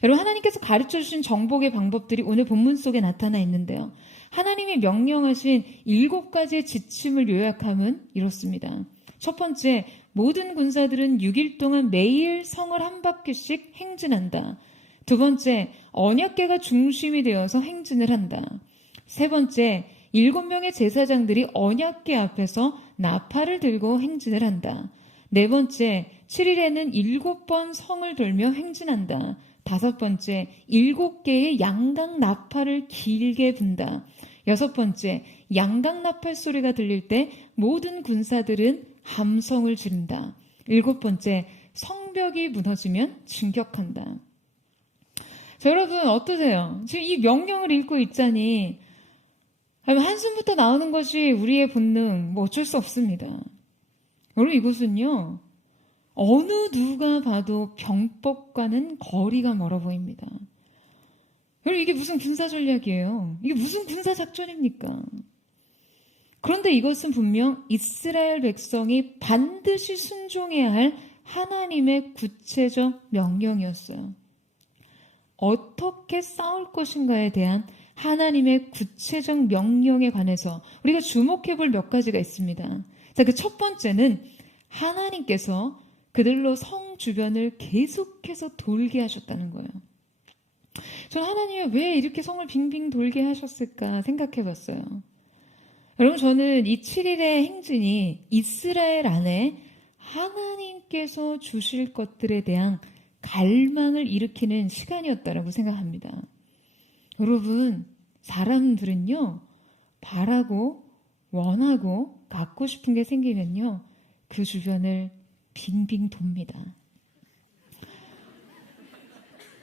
여러분, 하나님께서 가르쳐주신 정복의 방법들이 오늘 본문 속에 나타나 있는데요. 하나님이 명령하신 7가지의 지침을 요약하면 이렇습니다. 첫 번째, 모든 군사들은 6일 동안 매일 성을 한 바퀴씩 행진한다. 두 번째, 언약궤가 중심이 되어서 행진을 한다. 세 번째, 7명의 제사장들이 언약궤 앞에서 나팔을 들고 행진을 한다. 네 번째, 7일에는 7번 성을 돌며 행진한다. 다섯 번째, 7개의 양각 나팔을 길게 분다. 여섯 번째, 양각 나팔 소리가 들릴 때 모든 군사들은 함성을 지른다. 일곱 번째, 성벽이 무너지면 진격한다. 자, 여러분 어떠세요? 지금 이 명령을 읽고 있자니 한숨부터 나오는 것이 우리의 본능, 어쩔 수 없습니다. 여러분, 이곳은요, 어느 누가 봐도 병법과는 거리가 멀어 보입니다. 여러분, 이게 무슨 군사 전략이에요? 이게 무슨 군사 작전입니까? 그런데 이것은 분명 이스라엘 백성이 반드시 순종해야 할 하나님의 구체적 명령이었어요. 어떻게 싸울 것인가에 대한 하나님의 구체적 명령에 관해서 우리가 주목해 볼 몇 가지가 있습니다. 자, 그 첫 번째는 하나님께서 그들로 성 주변을 계속해서 돌게 하셨다는 거예요. 저는 하나님이 왜 이렇게 성을 빙빙 돌게 하셨을까 생각해 봤어요. 여러분, 저는 이 7일의 행진이 이스라엘 안에 하나님께서 주실 것들에 대한 갈망을 일으키는 시간이었다라고 생각합니다. 여러분, 사람들은요, 바라고 원하고 갖고 싶은 게 생기면요, 그 주변을 빙빙 돕니다.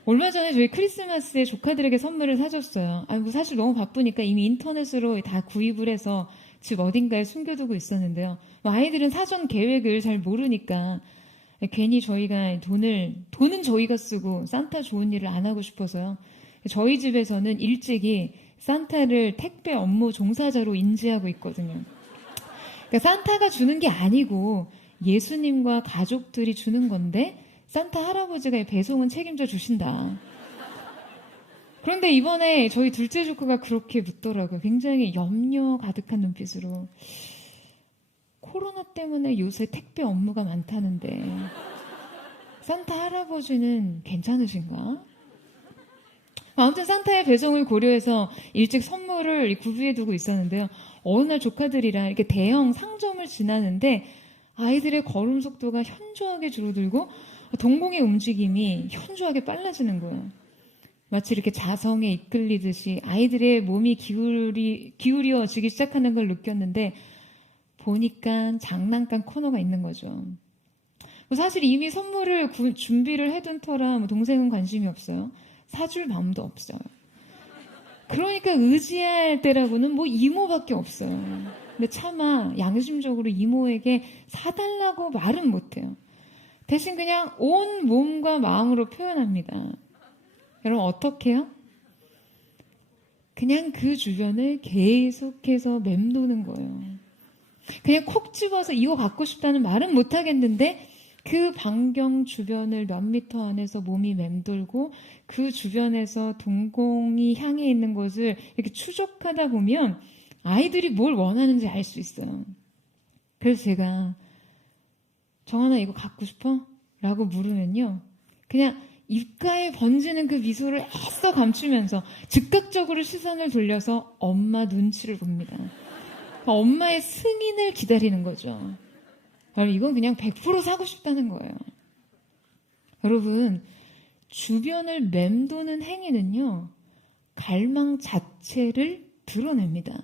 얼마 전에 저희 크리스마스에 조카들에게 선물을 사줬어요. 사실 너무 바쁘니까 이미 인터넷으로 다 구입을 해서 집 어딘가에 숨겨두고 있었는데요. 아이들은 사전 계획을 잘 모르니까 괜히 저희가 돈은 저희가 쓰고 산타 좋은 일을 안 하고 싶어서요. 저희 집에서는 일찍이 산타를 택배 업무 종사자로 인지하고 있거든요. 그러니까 산타가 주는 게 아니고 예수님과 가족들이 주는 건데 산타 할아버지가 배송은 책임져 주신다. 그런데 이번에 저희 둘째 조카가 그렇게 묻더라고요. 굉장히 염려 가득한 눈빛으로. 코로나 때문에 요새 택배 업무가 많다는데 산타 할아버지는 괜찮으신가? 아무튼 산타의 배송을 고려해서 일찍 선물을 구비해 두고 있었는데요. 어느 날 조카들이랑 이렇게 대형 상점을 지나는데 아이들의 걸음 속도가 현저하게 줄어들고 동공의 움직임이 현저하게 빨라지는 거예요. 마치 이렇게 자성에 이끌리듯이 아이들의 몸이 기울여지기 시작하는 걸 느꼈는데 보니까 장난감 코너가 있는 거죠. 사실 이미 선물을 준비를 해둔 터라 동생은 관심이 없어요. 사줄 마음도 없어요. 그러니까 의지할 때라고는 이모밖에 없어요. 근데 차마 양심적으로 이모에게 사달라고 말은 못해요. 대신 그냥 온 몸과 마음으로 표현합니다. 여러분 어떻게 해요? 그냥 그 주변을 계속해서 맴도는 거예요. 그냥 콕 집어서 이거 갖고 싶다는 말은 못하겠는데 그 반경 주변을 몇 미터 안에서 몸이 맴돌고 그 주변에서 동공이 향해 있는 것을 이렇게 추적하다 보면 아이들이 뭘 원하는지 알 수 있어요. 그래서 제가 정하나 이거 갖고 싶어? 라고 물으면요. 그냥 입가에 번지는 그 미소를 애써 감추면서 즉각적으로 시선을 돌려서 엄마 눈치를 봅니다. 엄마의 승인을 기다리는 거죠. 이건 그냥 100% 사고 싶다는 거예요. 여러분, 주변을 맴도는 행위는요, 갈망 자체를 드러냅니다.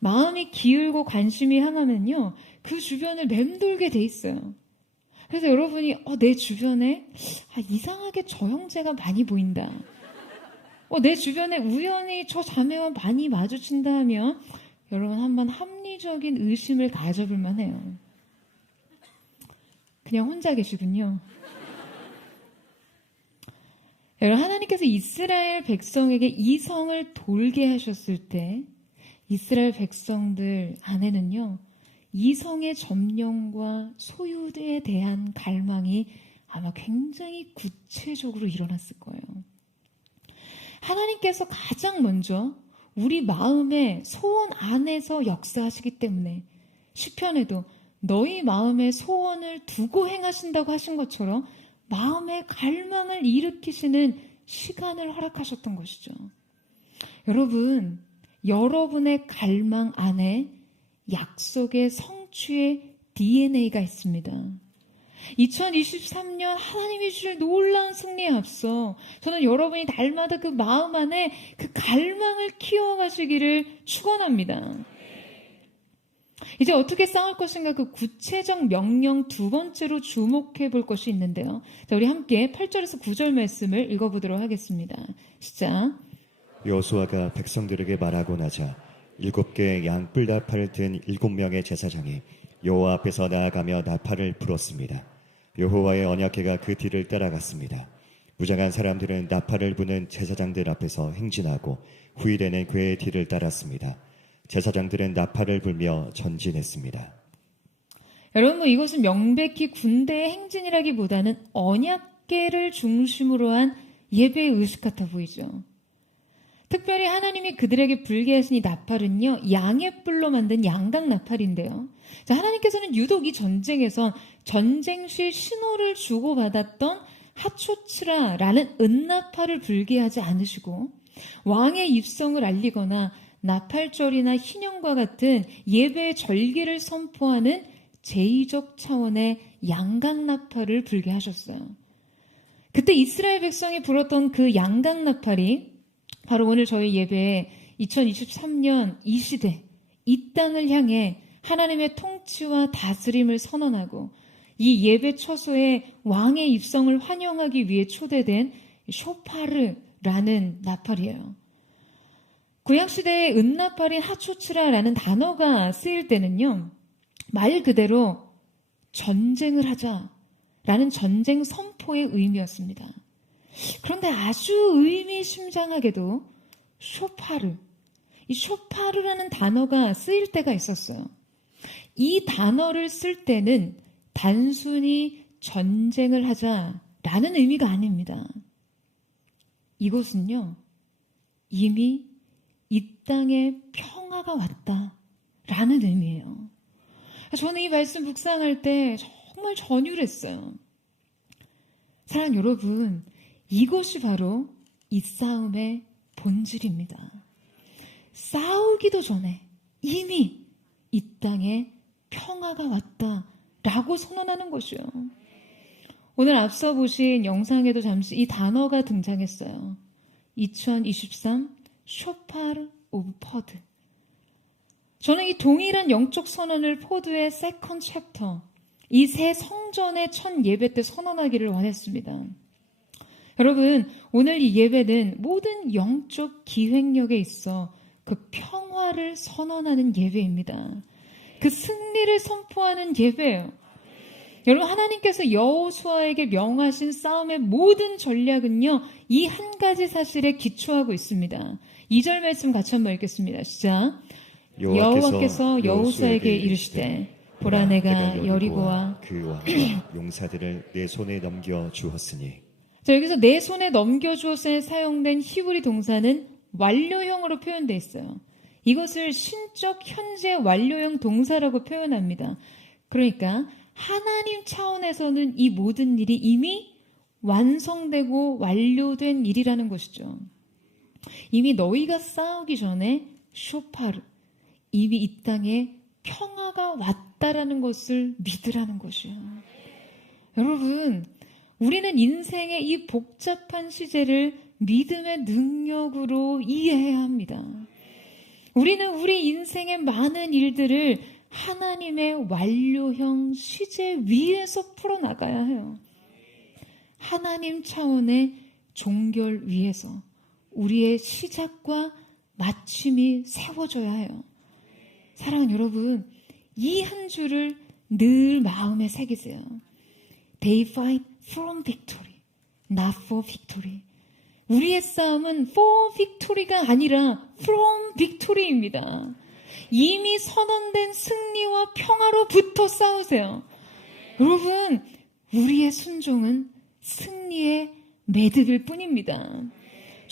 마음이 기울고 관심이 향하면요, 그 주변을 맴돌게 돼 있어요. 그래서 여러분이 내 주변에 이상하게 저 형제가 많이 보인다. 내 주변에 우연히 저 자매와 많이 마주친다 하면 여러분 한번 합리적인 의심을 가져볼 만해요. 그냥 혼자 계시군요. 여러분 하나님께서 이스라엘 백성에게 이성을 돌게 하셨을 때 이스라엘 백성들 안에는요. 이성의 점령과 소유에 대한 갈망이 아마 굉장히 구체적으로 일어났을 거예요. 하나님께서 가장 먼저 우리 마음의 소원 안에서 역사하시기 때문에 시편에도 너희 마음의 소원을 두고 행하신다고 하신 것처럼 마음의 갈망을 일으키시는 시간을 허락하셨던 것이죠. 여러분, 여러분의 갈망 안에 약속의 성취의 DNA가 있습니다. 2023년 하나님이 주실 놀라운 승리에 앞서 저는 여러분이 날마다 그 마음 안에 그 갈망을 키워가시기를 축원합니다. 이제 어떻게 싸울 것인가 그 구체적 명령 두 번째로 주목해 볼 것이 있는데요. 자, 우리 함께 8절에서 9절 말씀을 읽어보도록 하겠습니다. 시작. 여호수아가 백성들에게 말하고 나자 7개의 양 뿔나팔을 든 7명의 제사장이 여호와 앞에서 나아가며 나팔을 불었습니다. 여호와의 언약궤가 그 뒤를 따라갔습니다. 무장한 사람들은 나팔을 부는 제사장들 앞에서 행진하고 후일에는 그의 뒤를 따랐습니다. 제사장들은 나팔을 불며 전진했습니다. 여러분, 이것은 명백히 군대의 행진이라기보다는 언약궤를 중심으로 한 예배의 의식 같아 보이죠. 특별히 하나님이 그들에게 불게 하신 이 나팔은요, 양의 뿔로 만든 양각 나팔인데요. 자, 하나님께서는 유독 이 전쟁에서 전쟁 시 신호를 주고받았던 하초츠라라는 은나팔을 불게 하지 않으시고 왕의 입성을 알리거나 나팔절이나 희년과 같은 예배의 절기를 선포하는 제의적 차원의 양각 나팔을 불게 하셨어요. 그때 이스라엘 백성이 불었던 그 양각 나팔이 바로 오늘 저희 예배에 2023년 이 시대, 이 땅을 향해 하나님의 통치와 다스림을 선언하고 이 예배 처소에 왕의 입성을 환영하기 위해 초대된 쇼파르라는 나팔이에요. 구약시대의 은나팔인 하초츠라라는 단어가 쓰일 때는요, 말 그대로 전쟁을 하자라는 전쟁 선포의 의미였습니다. 그런데 아주 의미심장하게도 이 쇼파르라는 단어가 쓰일 때가 있었어요. 이 단어를 쓸 때는 단순히 전쟁을 하자라는 의미가 아닙니다. 이것은요, 이미 이 땅에 평화가 왔다라는 의미예요. 저는 이 말씀 묵상할 때 정말 전율했어요. 사랑하는 여러분, 이것이 바로 이 싸움의 본질입니다. 싸우기도 전에 이미 이 땅에 평화가 왔다라고 선언하는 것이요. 오늘 앞서 보신 영상에도 잠시 이 단어가 등장했어요. 2023 쇼파르 오브 퍼드. 저는 이 동일한 영적 선언을 포드의 세컨드 챕터, 이 새 성전의 첫 예배 때 선언하기를 원했습니다. 여러분, 오늘 이 예배는 모든 영적 기획력에 있어 그 평화를 선언하는 예배입니다. 그 승리를 선포하는 예배예요. 여러분, 하나님께서 여호수아에게 명하신 싸움의 모든 전략은요, 이 한 가지 사실에 기초하고 있습니다. 2절 말씀 같이 한번 읽겠습니다. 시작. 여호와께서 여호수아에게 이르시되 보라 내가 여리고와 그 왕과 용사들을 내 손에 넘겨 주었으니. 자, 여기서 내 손에 넘겨주었을 사용된 히브리 동사는 완료형으로 표현되어 있어요. 이것을 신적 현재 완료형 동사라고 표현합니다. 그러니까 하나님 차원에서는 이 모든 일이 이미 완성되고 완료된 일이라는 것이죠. 이미 너희가 싸우기 전에 쇼파르, 이미 이 땅에 평화가 왔다라는 것을 믿으라는 것이요. 여러분, 우리는 인생의 이 복잡한 시제를 믿음의 능력으로 이해해야 합니다. 우리는 우리 인생의 많은 일들을 하나님의 완료형 시제 위에서 풀어나가야 해요. 하나님 차원의 종결 위에서 우리의 시작과 마침이 세워져야 해요. 사랑하는 여러분, 이 한 줄을 늘 마음에 새기세요. They fight from victory, not for victory. 우리의 싸움은 for victory가 아니라 from victory입니다. 이미 선언된 승리와 평화로부터 싸우세요. 여러분, 우리의 순종은 승리의 매듭일 뿐입니다.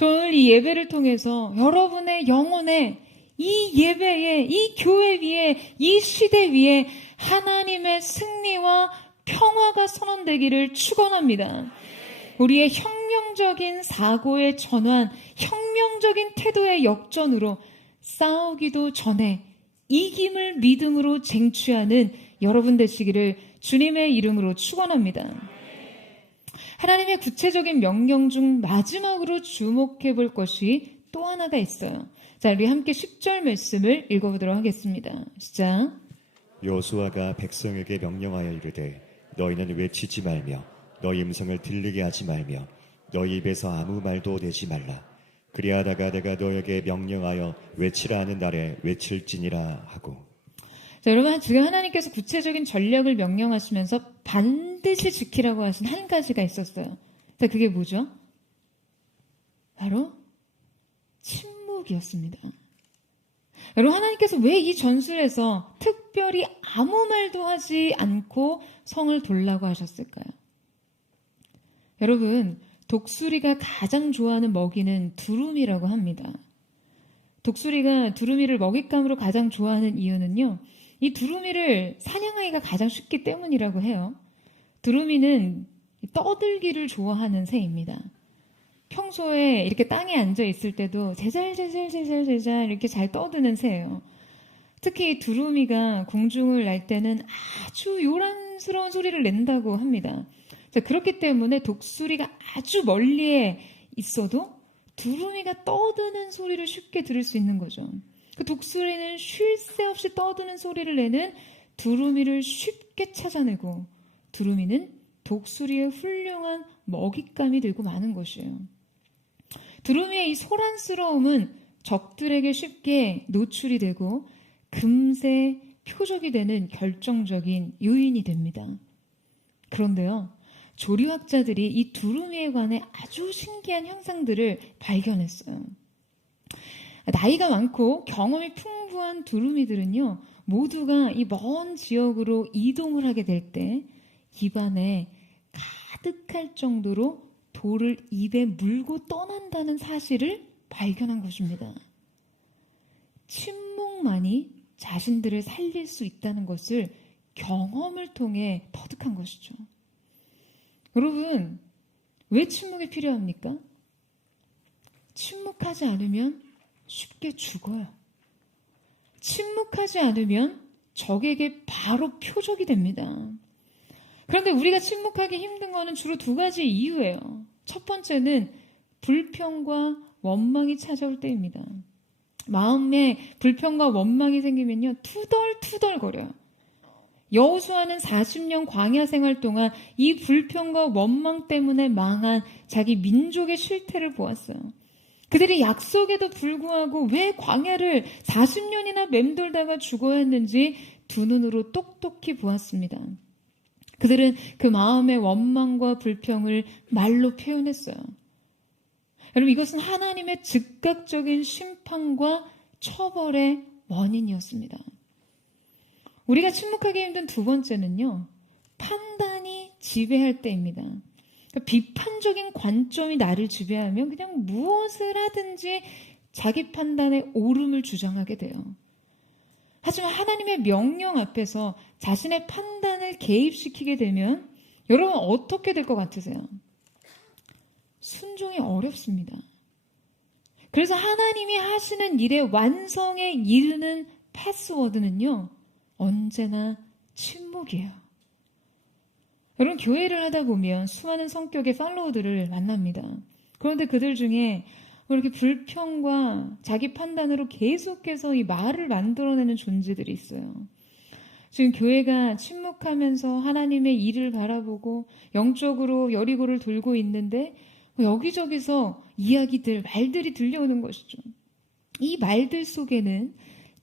오늘 이 예배를 통해서 여러분의 영혼에, 이 예배에, 이 교회 위에, 이 시대 위에 하나님의 승리와 평화가 선언되기를 축원합니다. 우리의 혁명적인 사고의 전환, 혁명적인 태도의 역전으로 싸우기도 전에 이김을 믿음으로 쟁취하는 여러분 되시기를 주님의 이름으로 축원합니다. 하나님의 구체적인 명령 중 마지막으로 주목해 볼 것이 또 하나가 있어요. 자, 우리 함께 10절 말씀을 읽어보도록 하겠습니다. 시작. 여호수아가 백성에게 명령하여 이르되 너희는 외치지 말며 너희 음성을 들리게 하지 말며 너희 입에서 아무 말도 내지 말라. 그리하다가 내가 너에게 명령하여 외치라 하는 날에 외칠지니라 하고. 자, 여러분, 지금 하나님께서 구체적인 전략을 명령하시면서 반드시 지키라고 하신 한 가지가 있었어요. 자, 그게 뭐죠? 바로 침묵이었습니다. 여러분, 하나님께서 왜 이 전술에서 특별히 아무 말도 하지 않고 성을 돌라고 하셨을까요? 여러분, 독수리가 가장 좋아하는 먹이는 두루미라고 합니다. 독수리가 두루미를 먹잇감으로 가장 좋아하는 이유는요, 이 두루미를 사냥하기가 가장 쉽기 때문이라고 해요. 두루미는 떠들기를 좋아하는 새입니다. 평소에 이렇게 땅에 앉아 있을 때도 제잘제잘제잘제잘 이렇게 잘 떠드는 새예요. 특히 이 두루미가 공중을 날 때는 아주 요란스러운 소리를 낸다고 합니다. 자, 그렇기 때문에 독수리가 아주 멀리에 있어도 두루미가 떠드는 소리를 쉽게 들을 수 있는 거죠. 그 독수리는 쉴 새 없이 떠드는 소리를 내는 두루미를 쉽게 찾아내고, 두루미는 독수리의 훌륭한 먹잇감이 되고 마는 것이에요. 두루미의 이 소란스러움은 적들에게 쉽게 노출이 되고 금세 표적이 되는 결정적인 요인이 됩니다. 그런데요, 조리학자들이 이 두루미에 관해 아주 신기한 현상들을 발견했어요. 나이가 많고 경험이 풍부한 두루미들은요, 모두가 이 먼 지역으로 이동을 하게 될 때 입안에 가득할 정도로 돌을 입에 물고 떠난다는 사실을 발견한 것입니다. 침묵만이 자신들을 살릴 수 있다는 것을 경험을 통해 터득한 것이죠. 여러분, 왜 침묵이 필요합니까? 침묵하지 않으면 쉽게 죽어요. 침묵하지 않으면 적에게 바로 표적이 됩니다. 그런데 우리가 침묵하기 힘든 거는 주로 두 가지 이유예요. 첫 번째는 불평과 원망이 찾아올 때입니다. 마음에 불평과 원망이 생기면요, 투덜투덜거려요. 여호수아는 40년 광야 생활 동안 이 불평과 원망 때문에 망한 자기 민족의 실태를 보았어요. 그들이 약속에도 불구하고 왜 광야를 40년이나 맴돌다가 죽어야 했는지 두 눈으로 똑똑히 보았습니다. 그들은 그 마음의 원망과 불평을 말로 표현했어요. 여러분, 이것은 하나님의 즉각적인 심판과 처벌의 원인이었습니다. 우리가 침묵하기 힘든 두 번째는요, 판단이 지배할 때입니다. 그러니까 비판적인 관점이 나를 지배하면 그냥 무엇을 하든지 자기 판단에 옳음을 주장하게 돼요. 하지만 하나님의 명령 앞에서 자신의 판단을 개입시키게 되면 여러분 어떻게 될 것 같으세요? 순종이 어렵습니다. 그래서 하나님이 하시는 일의 완성에 이르는 패스워드는요, 언제나 침묵이에요. 여러분, 교회를 하다 보면 수많은 성격의 팔로워들을 만납니다. 그런데 그들 중에 이렇게 불평과 자기 판단으로 계속해서 이 말을 만들어내는 존재들이 있어요. 지금 교회가 침묵하면서 하나님의 일을 바라보고 영적으로 여리고를 돌고 있는데 여기저기서 이야기들, 말들이 들려오는 것이죠. 이 말들 속에는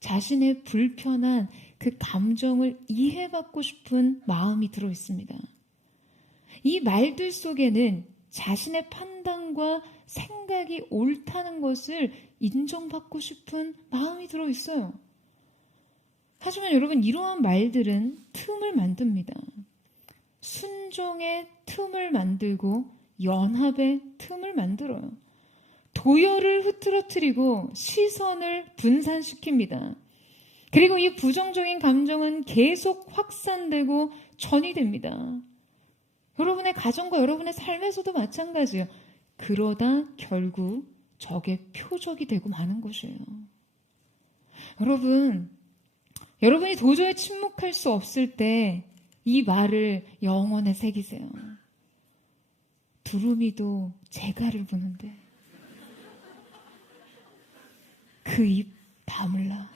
자신의 불편한 그 감정을 이해받고 싶은 마음이 들어 있습니다. 이 말들 속에는 자신의 판단과 생각이 옳다는 것을 인정받고 싶은 마음이 들어 있어요. 하지만 여러분, 이러한 말들은 틈을 만듭니다. 순종의 틈을 만들고 연합의 틈을 만들어요. 도열을 흐트러뜨리고 시선을 분산시킵니다. 그리고 이 부정적인 감정은 계속 확산되고 전이됩니다. 여러분의 가정과 여러분의 삶에서도 마찬가지예요. 그러다 결국 적의 표적이 되고 마는 것이에요. 여러분이 도저히 침묵할 수 없을 때 이 말을 영혼에 새기세요. 두루미도 재갈을 부는데 그 입 다물라.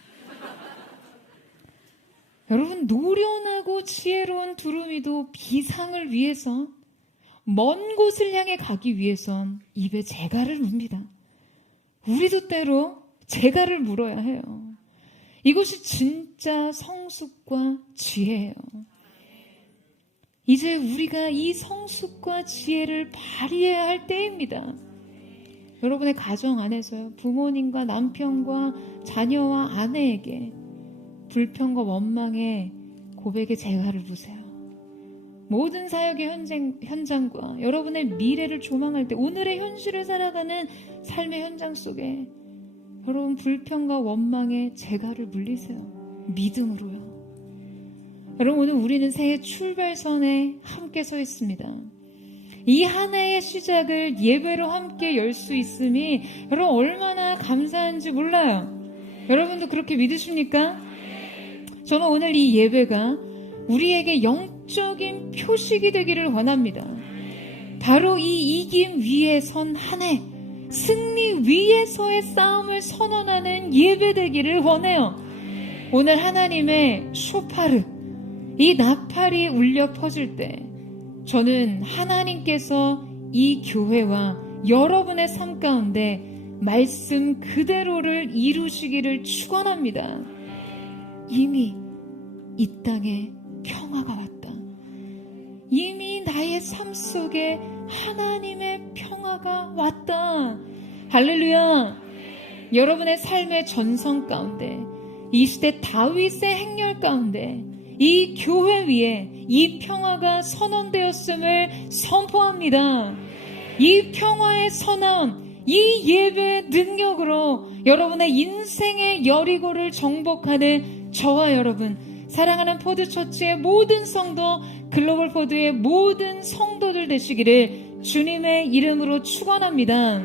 여러분, 노련하고 지혜로운 두루미도 비상을 위해서, 먼 곳을 향해 가기 위해선 입에 재갈을 뭅니다. 우리도 때로 재갈을 물어야 해요. 이것이 진짜 성숙과 지혜예요. 이제 우리가 이 성숙과 지혜를 발휘해야 할 때입니다. 여러분의 가정 안에서요, 부모님과 남편과 자녀와 아내에게 불평과 원망의 고백의 재갈을 부세요. 모든 사역의 현장과 여러분의 미래를 조망할 때, 오늘의 현실을 살아가는 삶의 현장 속에 여러분 불평과 원망의 재갈을 물리세요. 믿음으로요. 여러분, 오늘 우리는 새해 출발선에 함께 서 있습니다. 이 한 해의 시작을 예배로 함께 열 수 있음이 여러분 얼마나 감사한지 몰라요. 여러분도 그렇게 믿으십니까? 저는 오늘 이 예배가 우리에게 영적인 표식이 되기를 원합니다. 바로 이 이김 위에 선 한 해, 승리 위에서의 싸움을 선언하는 예배 되기를 원해요. 오늘 하나님의 쇼파르, 이 나팔이 울려 퍼질 때 저는 하나님께서 이 교회와 여러분의 삶 가운데 말씀 그대로를 이루시기를 축원합니다. 이미 이 땅에 평화가 왔다. 이미 나의 삶 속에 하나님의 평화가 왔다. 할렐루야. 여러분의 삶의 전성 가운데, 이 시대 다윗의 행렬 가운데 이 교회 위에 이 평화가 선언되었음을 선포합니다. 이 평화의 선언, 이 예배의 능력으로 여러분의 인생의 여리고를 정복하는 저와 여러분, 사랑하는 포드처치의 모든 성도, 글로벌 포드의 모든 성도들 되시기를 주님의 이름으로 축원합니다.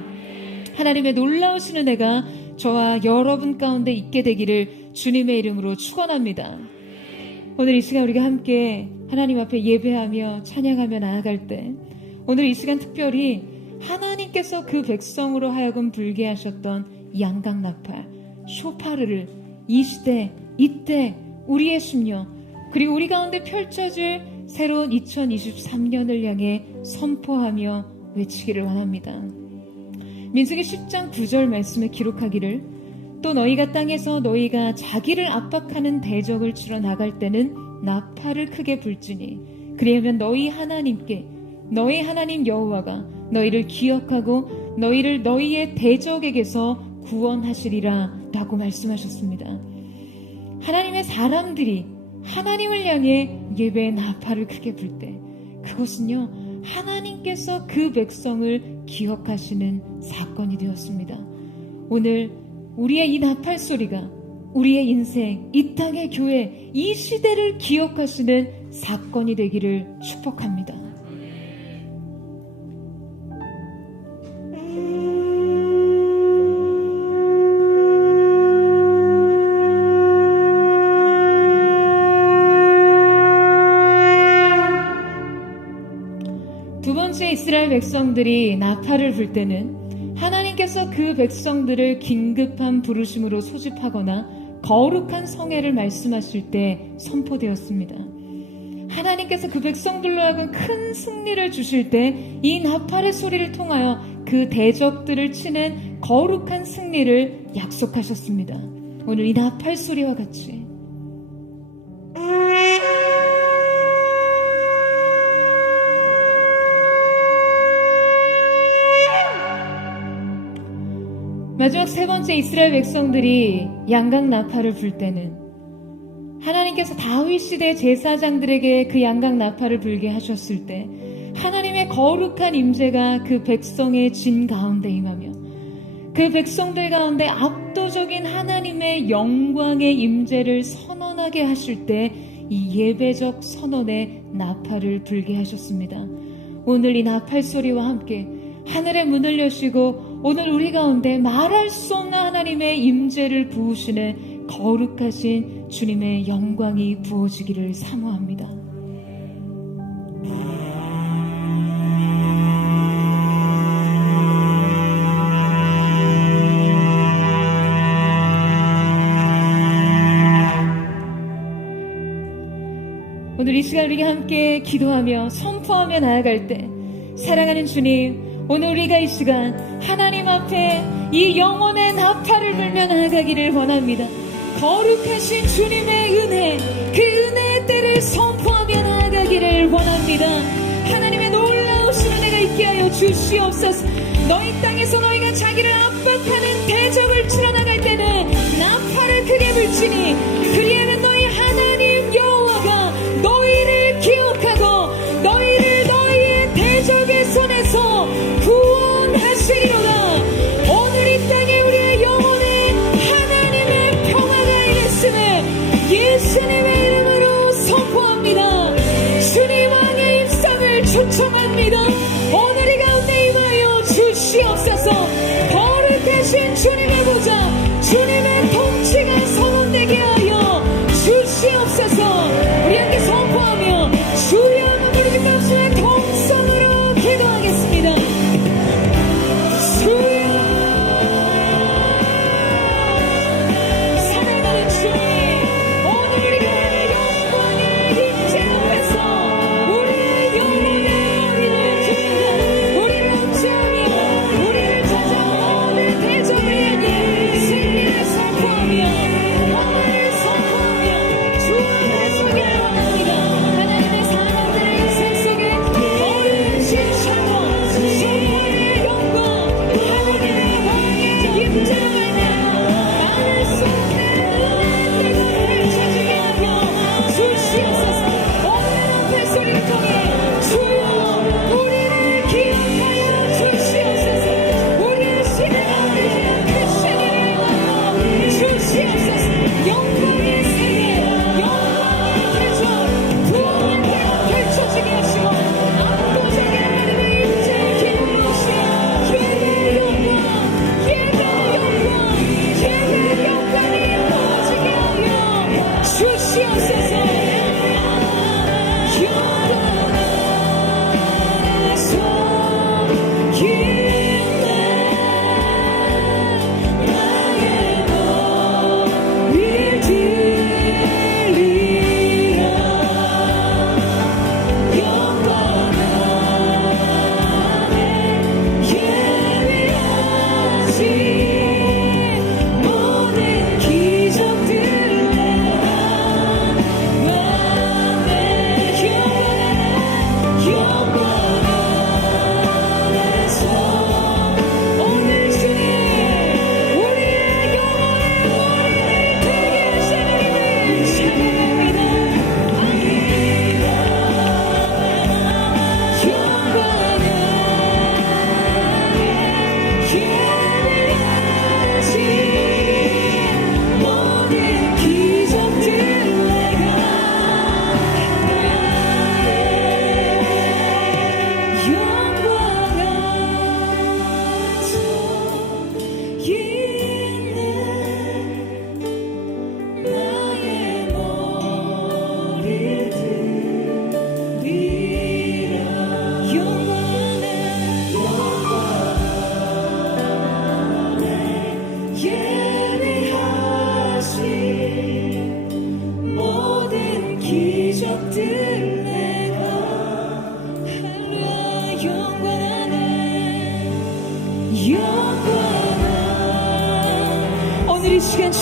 하나님의 놀라우신 은혜가 저와 여러분 가운데 있게 되기를 주님의 이름으로 축원합니다. 오늘 이 시간 우리가 함께 하나님 앞에 예배하며 찬양하며 나아갈 때, 오늘 이 시간 특별히 하나님께서 그 백성으로 하여금 불게 하셨던 양강나팔 쇼파르를 이 시대 이때 우리의 심령, 그리고 우리 가운데 펼쳐질 새로운 2023년을 향해 선포하며 외치기를 원합니다. 민수기 10장 9절 말씀에 기록하기를, 또 너희가 땅에서 너희가 자기를 압박하는 대적을 치러 나갈 때는 나팔을 크게 불지니 그리하면 너희 하나님께, 너희 하나님 여호와가 너희를 기억하고 너희를 너희의 대적에게서 구원하시리라 라고 말씀하셨습니다. 하나님의 사람들이 하나님을 향해 예배의 나팔을 크게 불 때, 그것은요 하나님께서 그 백성을 기억하시는 사건이 되었습니다. 오늘 우리의 이 나팔 소리가 우리의 인생, 이 땅의 교회, 이 시대를 기억하시는 사건이 되기를 축복합니다. 두 번째, 이스라엘 백성들이 나팔을 불 때는 하나님께서 그 백성들을 긴급한 부르심으로 소집하거나 거룩한 성회를 말씀하실 때 선포되었습니다. 하나님께서 그 백성들로 하여금 큰 승리를 주실 때 이 나팔의 소리를 통하여 그 대적들을 치는 거룩한 승리를 약속하셨습니다. 오늘 이 나팔 소리와 같이 마지막 세 번째, 이스라엘 백성들이 양각 나팔을 불 때는 하나님께서 다윗 시대 제사장들에게 그 양각 나팔을 불게 하셨을 때 하나님의 거룩한 임재가 그 백성의 진 가운데 임하며 그 백성들 가운데 압도적인 하나님의 영광의 임재를 선언하게 하실 때 이 예배적 선언의 나팔을 불게 하셨습니다. 오늘 이 나팔 소리와 함께 하늘의 문을 여시고 오늘 우리 가운데 말할 수 없는 하나님의 임재를 부으시는 거룩하신 주님의 영광이 부어지기를 사모합니다. 오늘 이 시간 우리가 함께 기도하며 선포하며 나아갈 때, 사랑하는 주님, 오늘 우리가 이 시간 하나님 앞에 이 영혼의 나팔을 불며 나아가기를 원합니다. 거룩하신 주님의 은혜, 그 은혜의 때를 선포하며 나아가기를 원합니다. 하나님의 놀라우신 은혜가 있게 하여 주시옵소서. 너희 땅에서 너희가 자기를 압박하는 대적을 치러 나갈 때는 나팔을 크게 불지니 그리하면 너희 하나님 여호와가 너희를 기억하고 너희를 너희의 대적의 손에서 구원하시리로다. 오늘 이 땅에 우리의 영혼에 하나님의 평화가 임했음을 예수님의 이름으로 선포합니다. 주님 왕의 입성을 초청합니다. 오늘 이 가운데 임하여 주시옵소서. 거룩하신 주님의 보좌, 주님의 통치가 선언되게 하여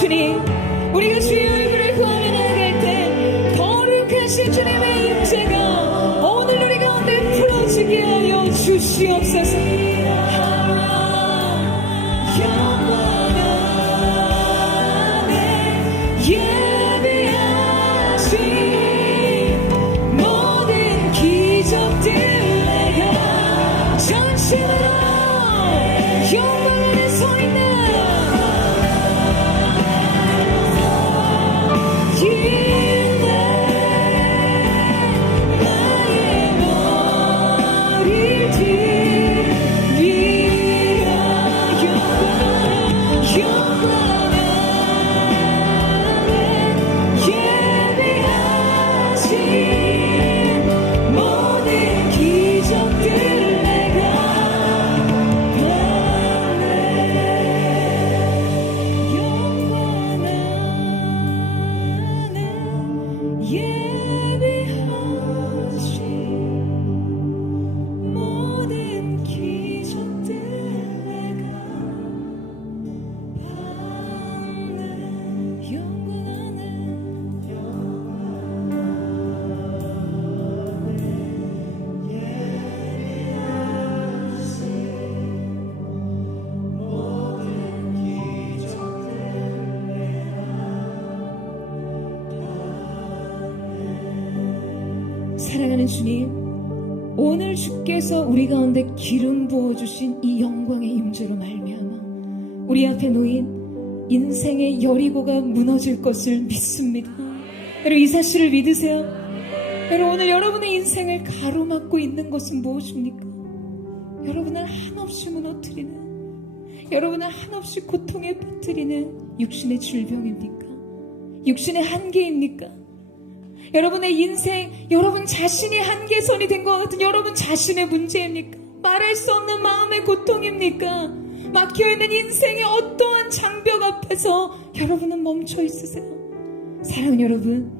주님, 우리가 주의 얼굴을 구하며 나아갈 때 거룩하신 주님의 임재가 오늘 우리 가운데 풀어지게 하여 주시옵소서. 영원 안에 예배하신 모든 기적들 내가 전심으로 영원 안에 서 있는 사랑하는 주님, 오늘 주께서 우리 가운데 기름 부어주신 이 영광의 임재로 말미암아 우리 앞에 놓인 인생의 여리고가 무너질 것을 믿습니다. 여러분, 이 사실을 믿으세요? 여러분, 오늘 여러분의 인생을 가로막고 있는 것은 무엇입니까? 여러분을 한없이 무너뜨리는, 여러분을 한없이 고통에 빠뜨리는 육신의 질병입니까? 육신의 한계입니까? 여러분의 인생, 여러분 자신이 한계선이 된 것 같은 여러분 자신의 문제입니까? 말할 수 없는 마음의 고통입니까? 막혀있는 인생의 어떠한 장벽 앞에서 여러분은 멈춰 있으세요? 사랑하는 여러분,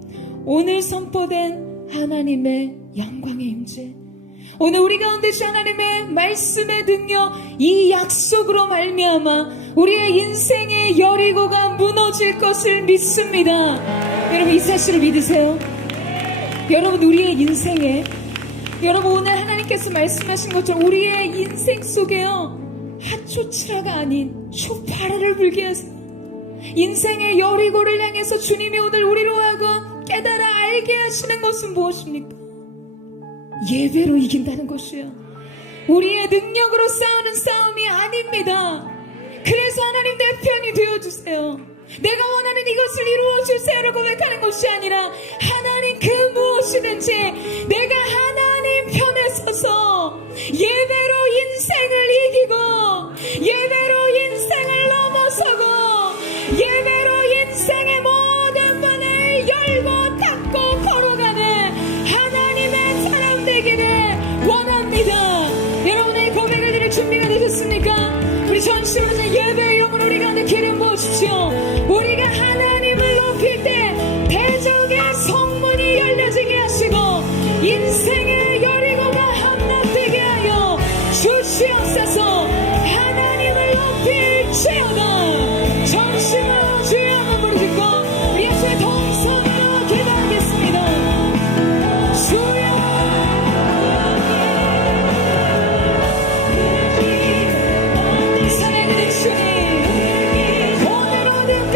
오늘 선포된 하나님의 영광의 임재, 오늘 우리 가운데 주 하나님의 말씀의 능력, 이 약속으로 말미암아 우리의 인생의 여리고가 무너질 것을 믿습니다. 여러분, 이 사실을 믿으세요? 여러분, 우리의 인생에, 여러분, 오늘 하나님께서 말씀하신 것처럼 우리의 인생 속에요, 핫초치라가 아닌 쇼파라를 불게 하세요. 인생의 여리고를 향해서 주님이 오늘 우리로 하여금 깨달아 알게 하시는 것은 무엇입니까? 예배로 이긴다는 것이에요. 우리의 능력으로 싸우는 싸움이 아닙니다. 그래서 하나님 내 편이 되어주세요. 내가 원하는 이것을 이루어주세요라고 고백하는 것이 아니라 하나님 그 무엇이든지 내가 하나님 편에 서서 예배로 인생을 이기고 예배로 인생을 넘어서고 예배로 인생의 모든 문을 열고 닫고 걸어가는 하나님의 사람 되기를 원합니다. 여러분의 고백을 드릴 준비가 되셨습니까? 우리 전심으로 예배의 영으로 우리 가운데 기름 부으십시오. 우리가 하나님을 높일 때 대적의 성문이 열려지게 하시고 인생의 여리고가 함락되게 하여 주시옵소서. 하나님을 높일지어다. 전심으로 주의 한번 부르짖고 우리 예수의 동성으로 기도하겠습니다. 주여, 살아있는 주님, 오늘 모든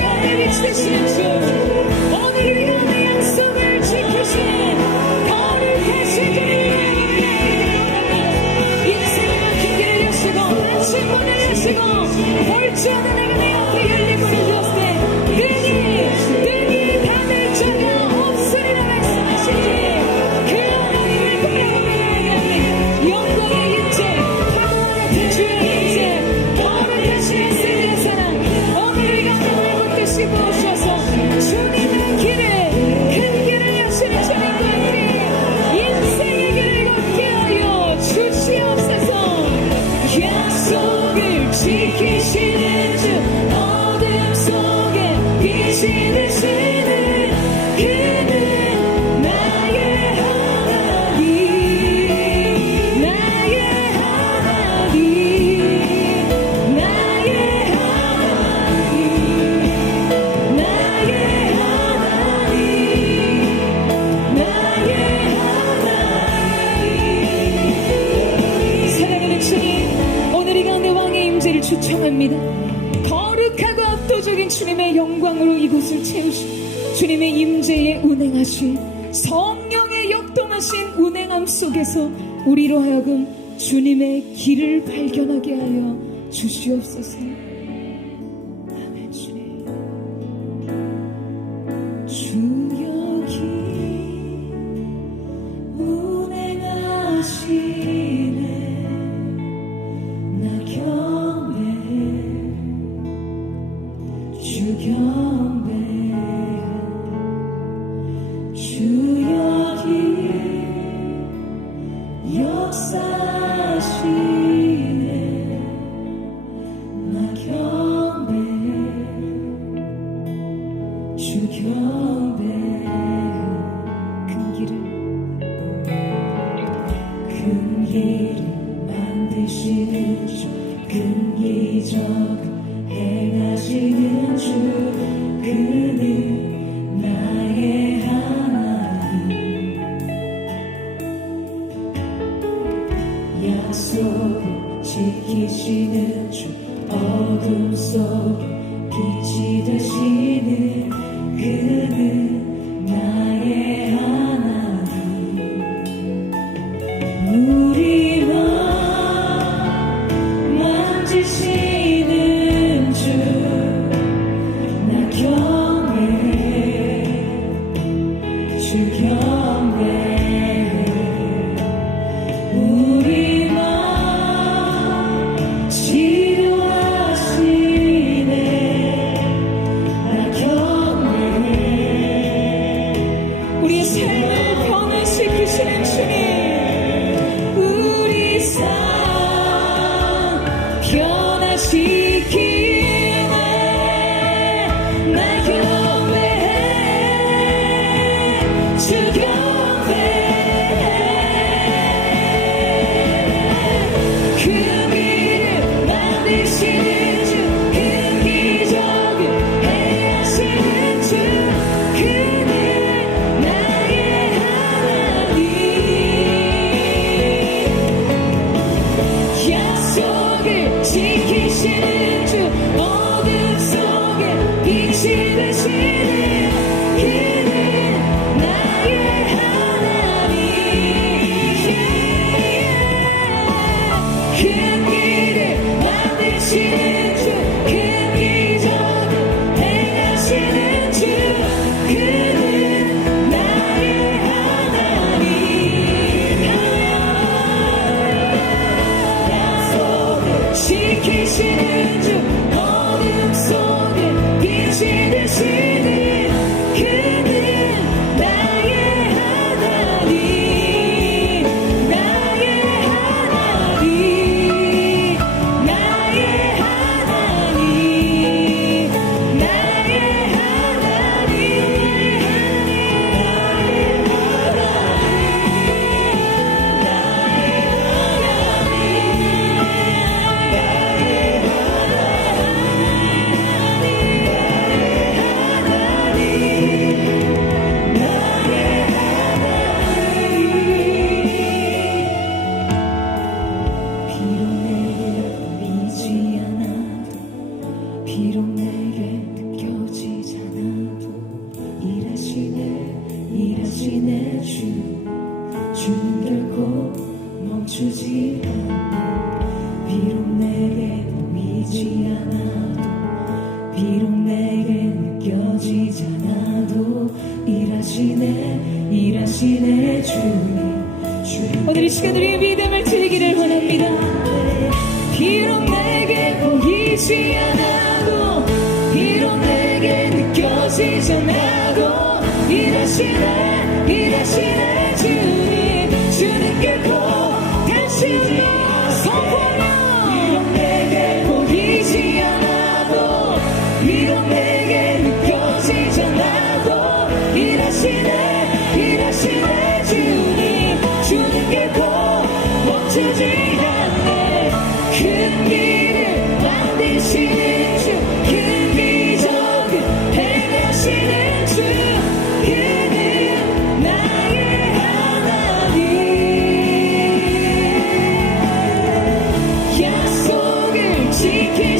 초청합니다. 거룩하고 압도적인 주님의 영광으로 이곳을 채우시고 주님의 임재에 운행하신 성령의 역동하신 운행함 속에서 우리로 하여금 주님의 길을 발견하게 하여 주시옵소서. 아멘. 주님 주여 길 운행하시네. 나 경배해 주 경배해 주여 길 역사하시네. 나 경배해 주 경배해 큰 길을 만드시는 주 큰 기적을 행하시는 주 그는 나의 하나님. 약속을 지키시는 주 어둠 속에 빛이 되시는 그는 나의 하나님. 우리만 만지시는 주 나 경배해 주 경배해 우리만 치료하시네. 나 경배해 우리의 삶을 변화시키시는 주님. 우리 삶 변화시키네. 나 경배해 주 경배해 그 길을 만드시는 주 그 기적을 행하시는 주 그는 나의 하나님. 약속을 지키시는 주 어둠 속에 빛이 되시는 그는 나의 하나님. 큰 길을 만드시는 주 큰 기적을 행하시는 주 그는 나의 하나님. 약속을 지키시는 주 어둠 속에 빛이 되시는 그는 나의 하나님. 나의 하나님. 나의 하나님. 나의 하나님. 비록 내게 보이지 않아도 비록 내게 느껴지지 않아도 일하시네 주는 결코 멈추지 않아. 비록 내게 보이지 않아도 비록 내게 느껴지지 않아도 일하시네 주님. 오늘 이 시간 우리의 믿음을 드리기를 원합니다. 비록 내게 보이지 않아도 비록 내게 느껴지지 않아도 일하시네 주님 결코 다시 선포하며 비록 내게 보이지 않아도 비록 내게 느껴지지 않아도 일하시네 주님 결코 멈추지 않네. 큰 길을 만드시는 주 큰 기적을 행하시는 주 그는 나의 하나님. 약속을 지키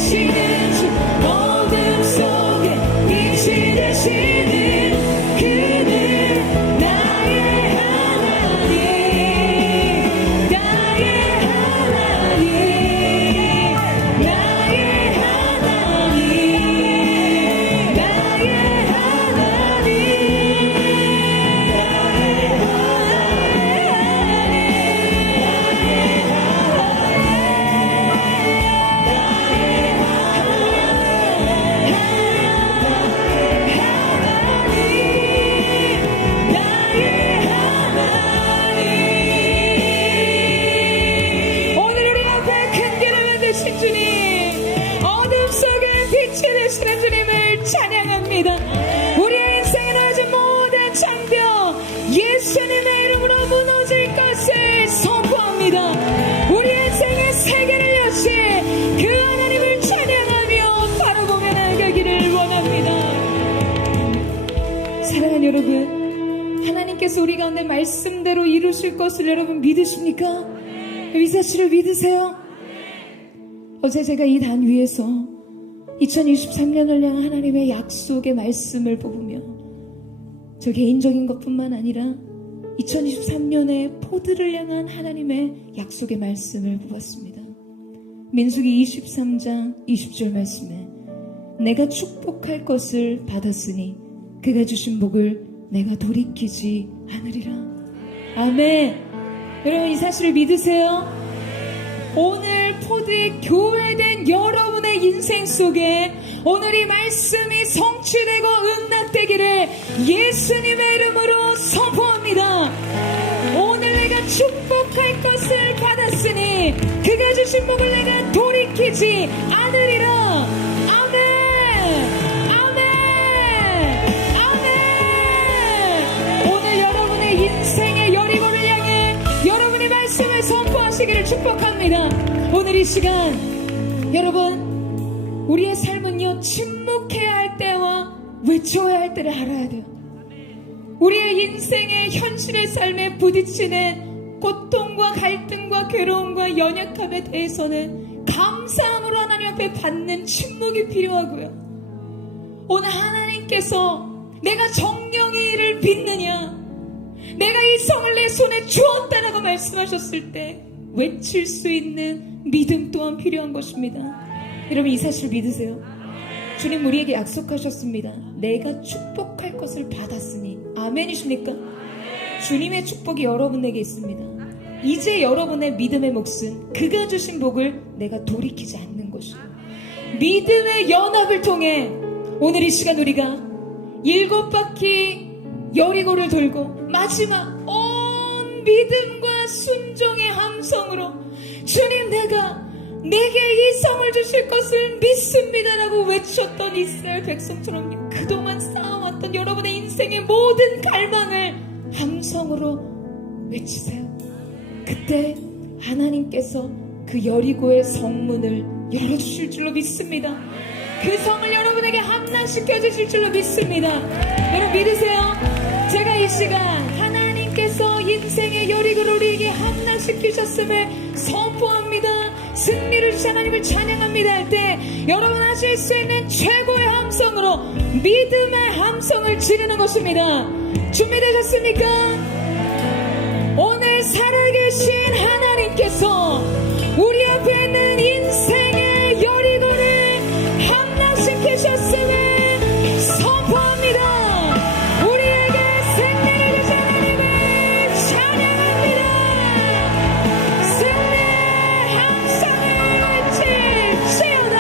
선포합니다. 우리의 생의 세계를 여시 그 하나님을 찬양하며 바라보며 나아가기를 원합니다. 사랑하는 여러분, 하나님께서 우리 가운데 말씀대로 이루실 것을 여러분 믿으십니까? 이 사실을 믿으세요? 어제 제가 이 단 위에서 2023년을 향한 하나님의 약속의 말씀을 뽑으며 저 개인적인 것뿐만 아니라 2023년의 포드를 향한 하나님의 약속의 말씀을 뽑았습니다. 민수기 23장 20절 말씀에 내가 축복할 것을 받았으니 그가 주신 복을 내가 돌이키지 않으리라. 아멘. 여러분 이 사실을 믿으세요? 오늘 포드의 교회된 여러분의 인생 속에 오늘 이 말씀이 성취되고 응답되기를 예수님의 이름으로 선포합니다. 오늘 내가 축복할 것을 받았으니 그가 주신 복을 내가 돌이키지 않으리라. 아멘. 아멘. 아멘. 오늘 여러분의 인생의 여리고를 향해 여러분의 말씀을 선포하시기를 축복합니다. 오늘 이 시간 여러분 우리의 삶은요 침묵해야 할 때와 외쳐야 할 때를 알아야 돼요. 우리의 인생의 현실의 삶에 부딪히는 고통과 갈등과 괴로움과 연약함에 대해서는 감사함으로 하나님 앞에 받는 침묵이 필요하고요. 오늘 하나님께서 내가 정령의 일을 빚느냐, 내가 이 성을 내 손에 주었다라고 말씀하셨을 때 외칠 수 있는 믿음 또한 필요한 것입니다. 여러분 이 사실 믿으세요? 주님 우리에게 약속하셨습니다. 내가 축복할 것을 받았으니. 아멘이십니까? 주님의 축복이 여러분에게 있습니다. 이제 여러분의 믿음의 몫은 그가 주신 복을 내가 돌이키지 않는 것이에요. 믿음의 연합을 통해 오늘 이 시간 우리가 7바퀴 여리고를 돌고 마지막 온 믿음과 순종의 함성으로 주님 내게 이 성을 주실 것을 믿습니다라고 외쳤던 이스라엘 백성처럼 그동안 쌓아왔던 여러분의 인생의 모든 갈망을 함성으로 외치세요. 그때 하나님께서 그 여리고의 성문을 열어주실 줄로 믿습니다. 그 성을 여러분에게 함락시켜 주실 줄로 믿습니다. 여러분 믿으세요? 제가 이 시간 하나님께서 인생의 여리고를 우리에게 함락시키셨음을 선포합니다. 승리를 주신 하나님을 찬양합니다 할 때 여러분 하실 수 있는 최고의 함성으로 믿음의 함성을 지르는 것입니다. 준비되셨습니까? 오늘 살아계신 하나님께서 우리 앞에 있는 인생의 여리고를 함락시키셨음을 선포합니다. 우리에게 승리를 주신 하나님을 찬양합니다. 승리의 함성을 외칠지어다.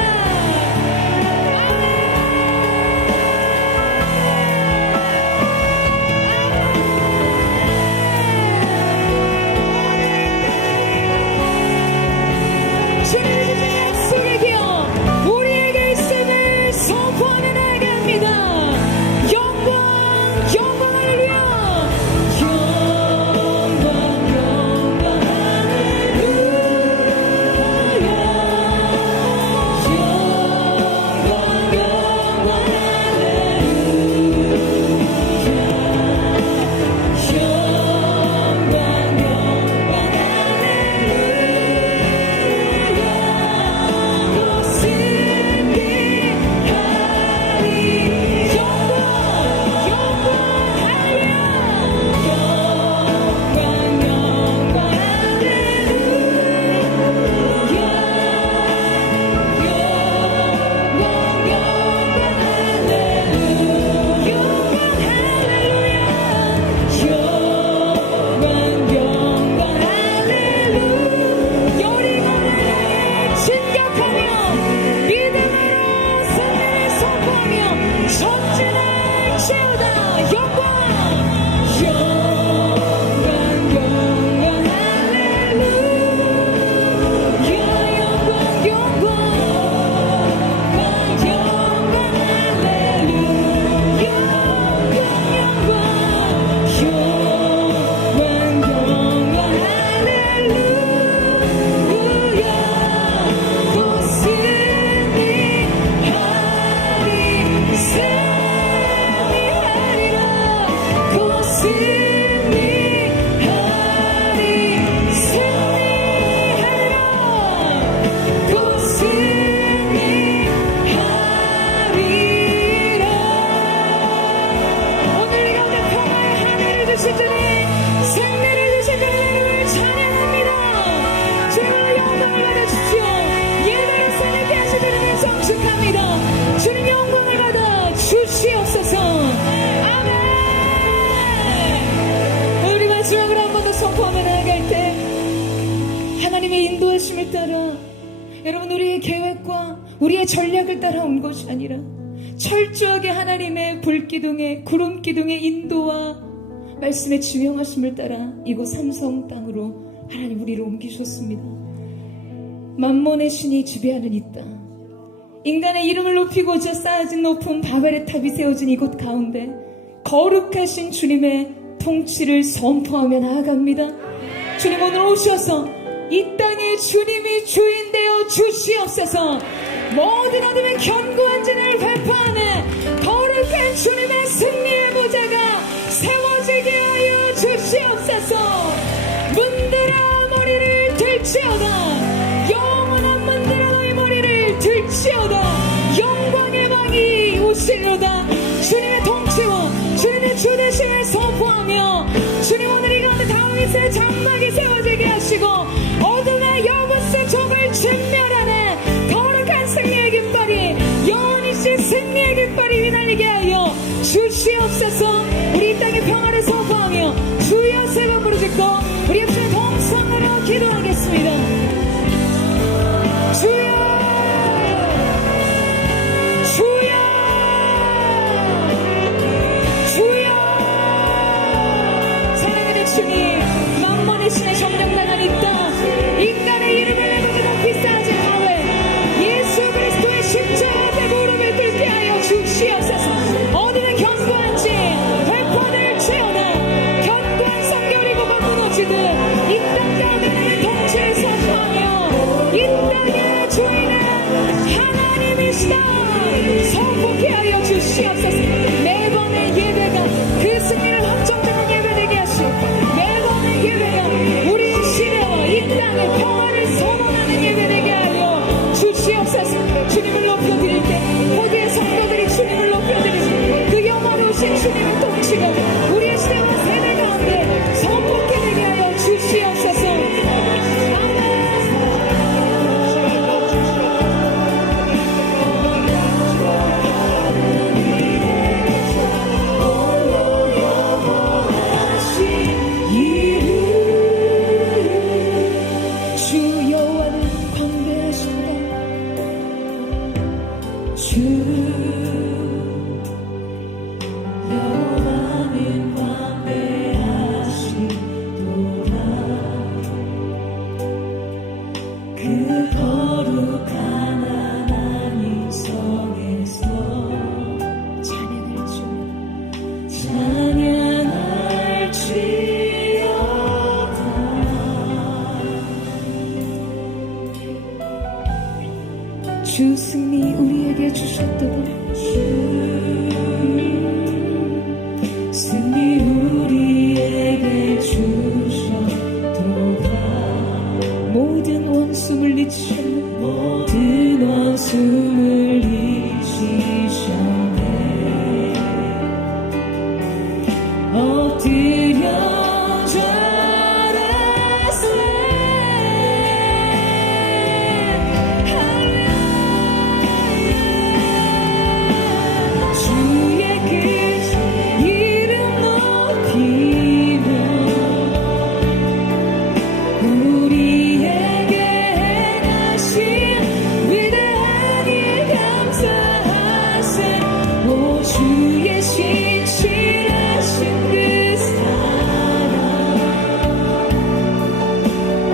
하나님의 인도하심을 따라 여러분 우리의 계획과 우리의 전략을 따라온 것이 아니라 철저하게 하나님의 불기둥의 구름기둥의 인도와 말씀의 지명하심을 따라 이곳 삼성 땅으로 하나님 우리를 옮기셨습니다. 만몬의 신이 지배하는 이 땅, 인간의 이름을 높이고자 쌓아진 높은 바벨의 탑이 세워진 이곳 가운데 거룩하신 주님의 통치를 선포하며 나아갑니다. 주님 오늘 오셔서 이 땅에 주님이 주인 되어 주시옵소서. 모든 어둠의 견고한 진을 회파하는 거룩한 주님의 승리의 보좌가 세워지게 하여 주시옵소서. 문들아 머리를 들지어다. 영원한 문들아 너희 머리를 들지어다. 영광의 왕이 오시리로다. 주님의 통치와 주님의 주대심을 선포하며 주님 오늘 이 가운데 다윗의 장막이 세워지게 하시고 어둠의 여부스 적을 진멸하는 거룩한 승리의 깃발이 영원히신 승리의 깃발이 휘날리게 하여 주시옵소서. 우리 이 땅의 평화를 선포하며 주여 세 번 부르짖고 우리 옆에 동성으로 기도하겠습니다. 주여 주여 주여. 사랑하는 주님, 만몬의 신에 점령당한 이 땅, 인간의 이름을 내놓지 높이 쌓아진 바벨, 예수 그리스도의 십자가 앞에 무릎을 꿇게 하여 주시옵소서. 어둠의 견고한 진 회포될 채어나 견고한 성결이 고가 무너지듯 이 땅 가운데 내 통치를 선포하며 이 땅의 주인은 하나님이시다 선포케 하여 주시옵소서. 매번의 예배가 그 승리를 확정되는 예배되게 하시고 매번의 예배가 우리 시대와 이 땅의 평화를 선언하는 예배되게 하여 주시옵소서. 주님을 높여드릴 때 거기에 성도들이 주님을 높여드리고 그 영화로우신 주님의 통치가 우리의 시대와 세대 가운데 선포케 되게 하여 주시옵소서. 주 여호와는 광대하신다. 주 여호와는 광대하시도다. 그 거룩한 하나님 성에서 찬양할지어다. 주 승리 우리에게 주셨도다. 승리 우리에게 주셨도다. 모든 원수 물리치셨네. 모든 원수 물리치셨네. 엎드려 주의 신실하신 그 사랑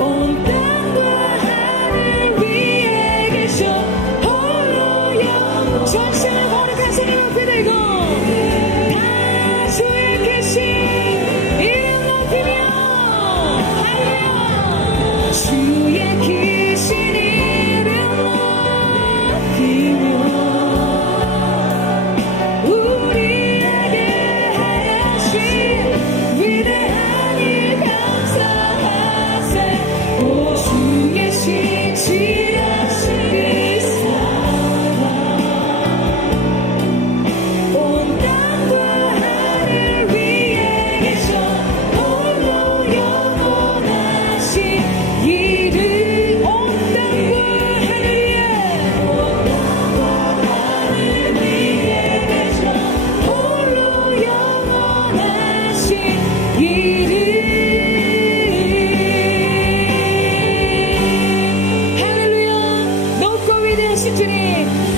온 땅과 하늘 위에 계셔 홀로 영 전신을 거룩한 손님 앞에 들고 다 주의 계신 이름 높이며 할렐루야. 주의 계신 이름 높이며 이름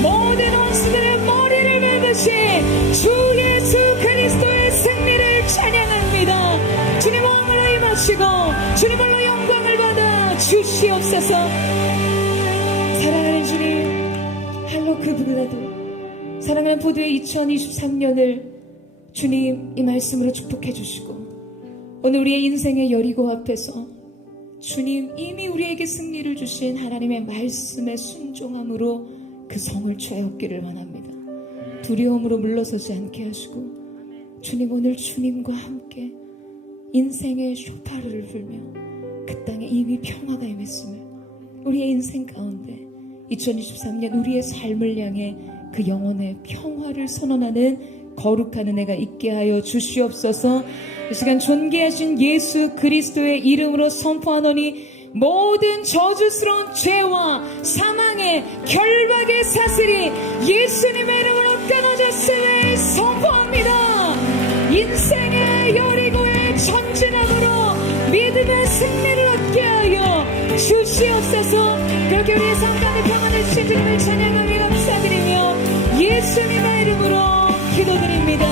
모든 원수들의 머리를 매듯이 주 예수 그리스도의 승리를 찬양합니다. 주님 오늘로 임하시고 주님 홀로 영광을 받아 주시옵소서. 사랑하는 주님, 할로 그분이라도 사랑하는 포도의 2023년을 주님 이 말씀으로 축복해 주시고 오늘 우리의 인생의 여리고 앞에서 주님 이미 우리에게 승리를 주신 하나님의 말씀에 순종함으로 그 성을 취하였기를 원합니다. 두려움으로 물러서지 않게 하시고 주님 오늘 주님과 함께 인생의 쇼파르를 불며 그 땅에 이미 평화가 임했음을 우리의 인생 가운데 2023년 우리의 삶을 향해 그 영혼의 평화를 선언하는 거룩한 은혜가 있게 하여 주시옵소서. 이 시간 존귀하신 예수 그리스도의 이름으로 선포하노니 모든 저주스러운 죄와 사망의 결박의 사슬이 예수님의 이름으로 끊어졌음을 선포합니다. 인생의 여리고의 전진함으로 믿음의 승리를 얻게 하여 주시옵소서. 그렇게 우리의 삶 가운데 평안을 주신 주님을 찬양하며 감사드리며 예수님의 이름으로 기도드립니다.